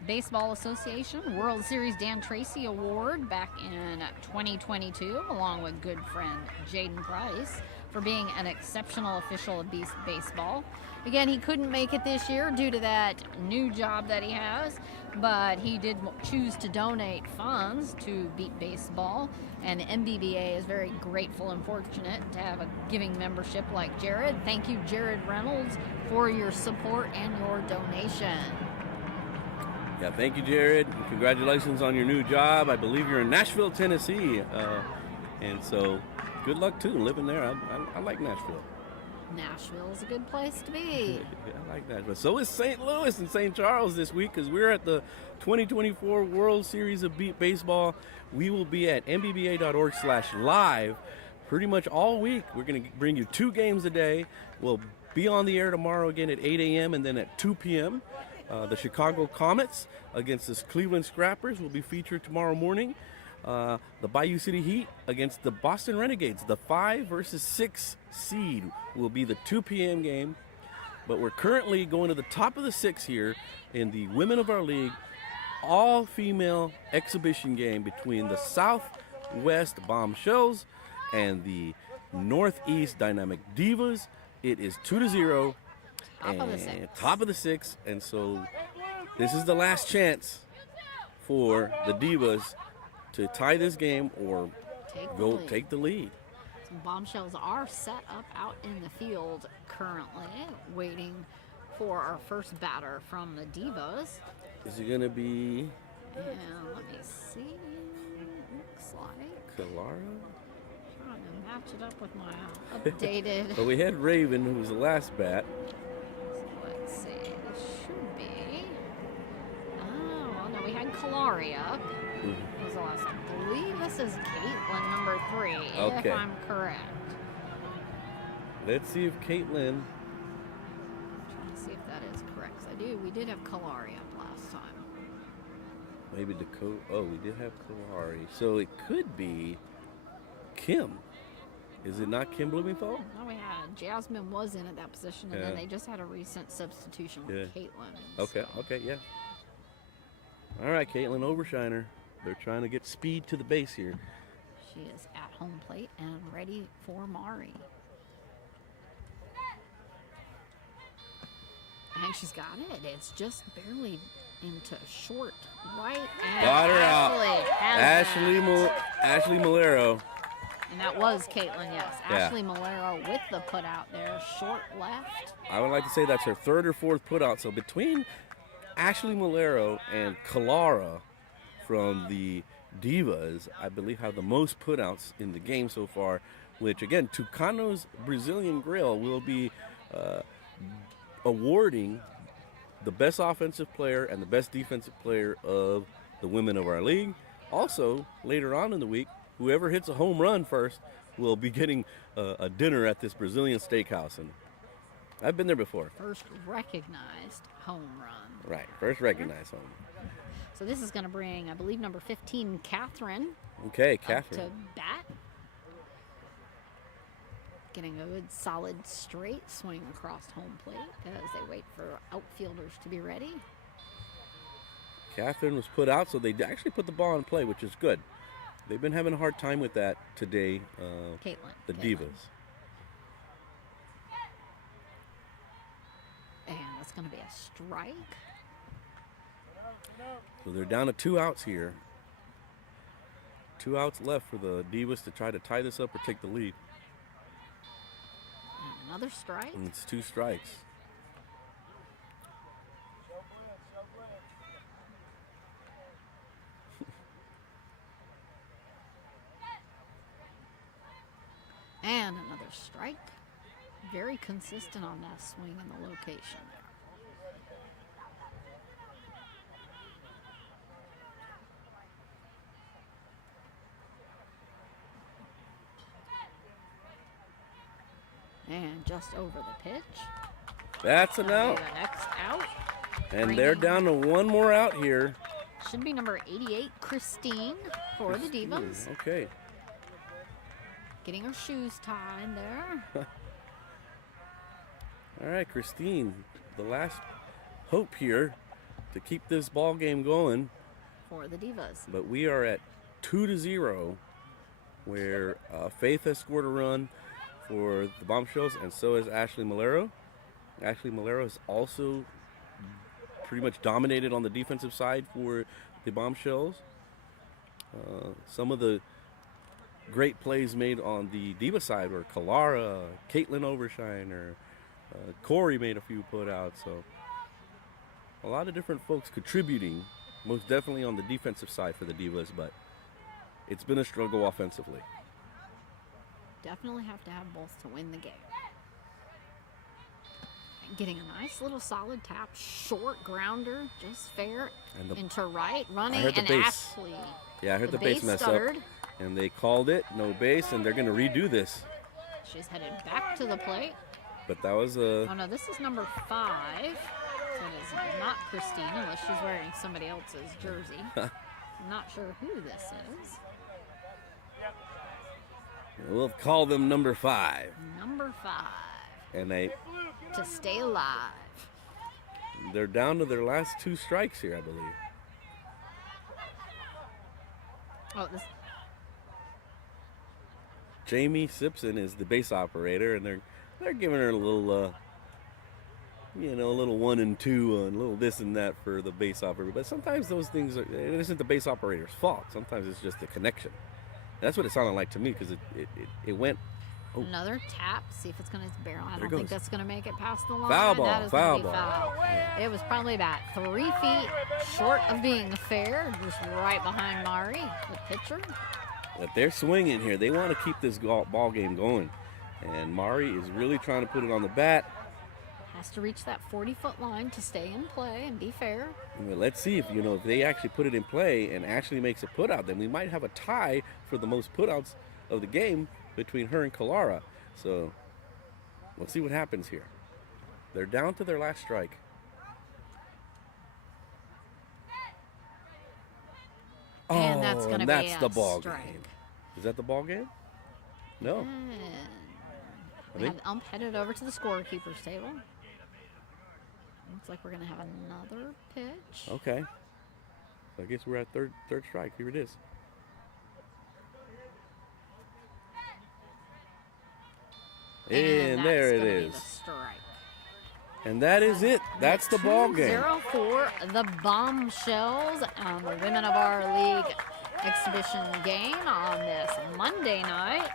Baseball Association World Series Dan Tracy Award back in 2022, along with good friend Jaden Price, for being an exceptional official of baseball. Again, he couldn't make it this year due to that new job that he has, but he did choose to donate funds to Beat Baseball, and the NBBA is very grateful and fortunate to have a giving membership like Jared. Thank you, Jared Reynolds, for your support and your donation. Yeah, thank you, Jared. And congratulations on your new job. I believe you're in Nashville, Tennessee. And so good luck, too, living there. I like Nashville. Nashville is a good place to be. I like that. But so is St. Louis and St. Charles this week, because we're at the 2024 World Series of Beat Baseball. We will be at nbba.org/live pretty much all week. We're going to bring you 2 games a day. We'll be on the air tomorrow again at 8 a.m. and then at 2 p.m. The Chicago Comets against the Cleveland Scrappers will be featured tomorrow morning. The Bayou City Heat against the Boston Renegades. The 5 versus 6 seed will be the 2 p.m. game. But we're currently going to the top of the 6 here in the Women of Our League all-female exhibition game between the Southwest Bombshells and the Northeast Dynamic Divas. It is 2-0. Top of the sixth. Top of the sixth. And so this is the last chance for the Divas to tie this game or take the lead. Some bombshells are set up out in the field currently, waiting for our first batter from the Divas. Is it going to be And let me see. Looks like. Kalara? Trying to match it up with my updated. But we had Raven, who was the last bat. Let's see. This should be. Oh, well, no, we had Kalari up. Mm-hmm. Was the last one. I believe this is Caitlin, number 3, Okay. if I'm correct. Let's see if Caitlin. Trying to see if that is correct. 'Cause we did have Kalari up last time. Maybe Dakota. Oh, we did have Kalari. So it could be Kim. Is it not Kim Blumenthal? No, we had Jasmine was in at that position, and then they just had a recent substitution with Caitlin. Okay, yeah. All right, Caitlin Overshiner. They're trying to get speed to the base here. She is at home plate and ready for Mari. And she's got it. It's just barely into short right. And Got her Ashley out. has that. Ashley Malero. And that was Caitlin, yes. Yeah. Ashley Malero with the put out there, short left. I would like to say that's her third or fourth put out. So between Ashley Malero and Kalara from the Divas, I believe have the most putouts in the game so far, which again, Tucano's Brazilian Grill will be awarding the best offensive player and the best defensive player of the women of our league. Also, later on in the week, whoever hits a home run first will be getting a dinner at this Brazilian steakhouse. And I've been there before. First recognized home run. Right, first recognized home. So this is going to bring, I believe, number 15, Catherine. Okay, Up Catherine. to bat. Getting a good solid straight swing across home plate as they wait for outfielders to be ready. Catherine was put out, so they actually put the ball in play, which is good. They've been having a hard time with that today, Caitlin. the Caitlin. Divas. And that's going to be a strike. So they're down to 2 outs here. 2 outs left for the Divas to try to tie this up or take the lead. And another strike. And it's 2 strikes. And another strike. Very consistent on that swing and the location there. And just over the pitch. That's an That'll out. be the next out. And they're down to 1 more out here. Should be number 88, Christine, for the Divas. Okay. Getting her shoes tied there. All right, Christine, the last hope here to keep this ball game going. For the Divas. But we are at 2-0, where Faith has scored a run for the Bombshells, and so has Ashley Malero. Ashley Malero has also pretty much dominated on the defensive side for the Bombshells. Some of the great plays made on the Diva side were Kalara, Caitlin Overshiner, Corey made a few putouts. So a lot of different folks contributing, most definitely on the defensive side for the Divas, but it's been a struggle offensively. Definitely have to have both to win the game. And getting a nice little solid tap, short grounder, just fair, And into right, running, I heard the and base. Ashley. Yeah, I heard the base mess stuttered. up, and they called it, no base, and they're going to redo this. She's headed back to the plate. But that was a... Oh no, this is number 5. So it is not Christine, unless she's wearing somebody else's jersey. I'm not sure who this is. We'll call them number 5. Number 5. And To stay alive. they're down to their last 2 strikes here, I believe. Oh, this. Jamie Simpson is the base operator, and they're giving her a little, a little 1 and 2, and a little this and that for the base operator. But sometimes those things it isn't the base operator's fault. Sometimes it's just the connection. That's what it sounded like to me, because it went. Oh. Another tap. See if it's going to barrel. I don't goes. think that's going to make it past the line. Foul ball, That is foul gonna be ball. foul. It was probably about 3 feet short of being fair, just right behind Mari, the pitcher. But they're swinging here. They want to keep this ball game going. And Mari is really trying to put it on the bat. Has to reach that 40-foot line to stay in play and be fair. Well, let's see if they actually put it in play and actually makes a put out. Then we might have a tie for the most put outs of the game between her and Kalara. So let's see what happens here. They're down to their last strike. And that's going to be that's a the ball strike. game. Is that the ball game? No. And we have the ump headed over to the scorekeeper's table. Looks like we're going to have another pitch. Okay. So I guess we're at third strike. Here it is. And there it is. Be the strike. And that is it. That's the ball game. 2-0 for the Bombshells on the Women of Our League exhibition game on this Monday night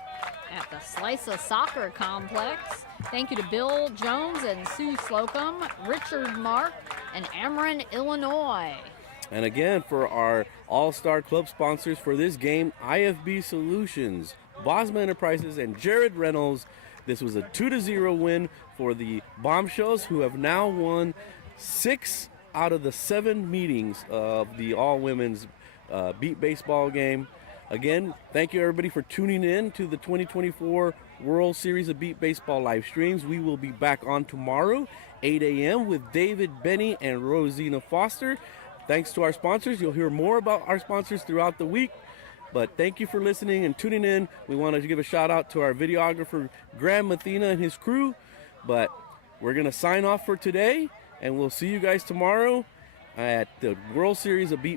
at the Slice Soccer Complex. Thank you to Bill Jones and Sue Slocum, Richard Mark, and Ameren, Illinois. And again, for our All-Star Club sponsors for this game, IFB Solutions, Bosma Enterprises, and Jared Reynolds. This was a 2-0 win for the Bombshells, who have now won 6 out of the 7 meetings of the all-women's beat baseball game. Again, thank you everybody for tuning in to the 2024 World Series of Beat Baseball live streams. We will be back on tomorrow, 8 a.m. with David Benny and Rosina Foster. Thanks to our sponsors. You'll hear more about our sponsors throughout the week. But thank you for listening and tuning in. We wanted to give a shout out to our videographer, Graham Mathena, and his crew. But we're going to sign off for today, and we'll see you guys tomorrow at the World Series of Beat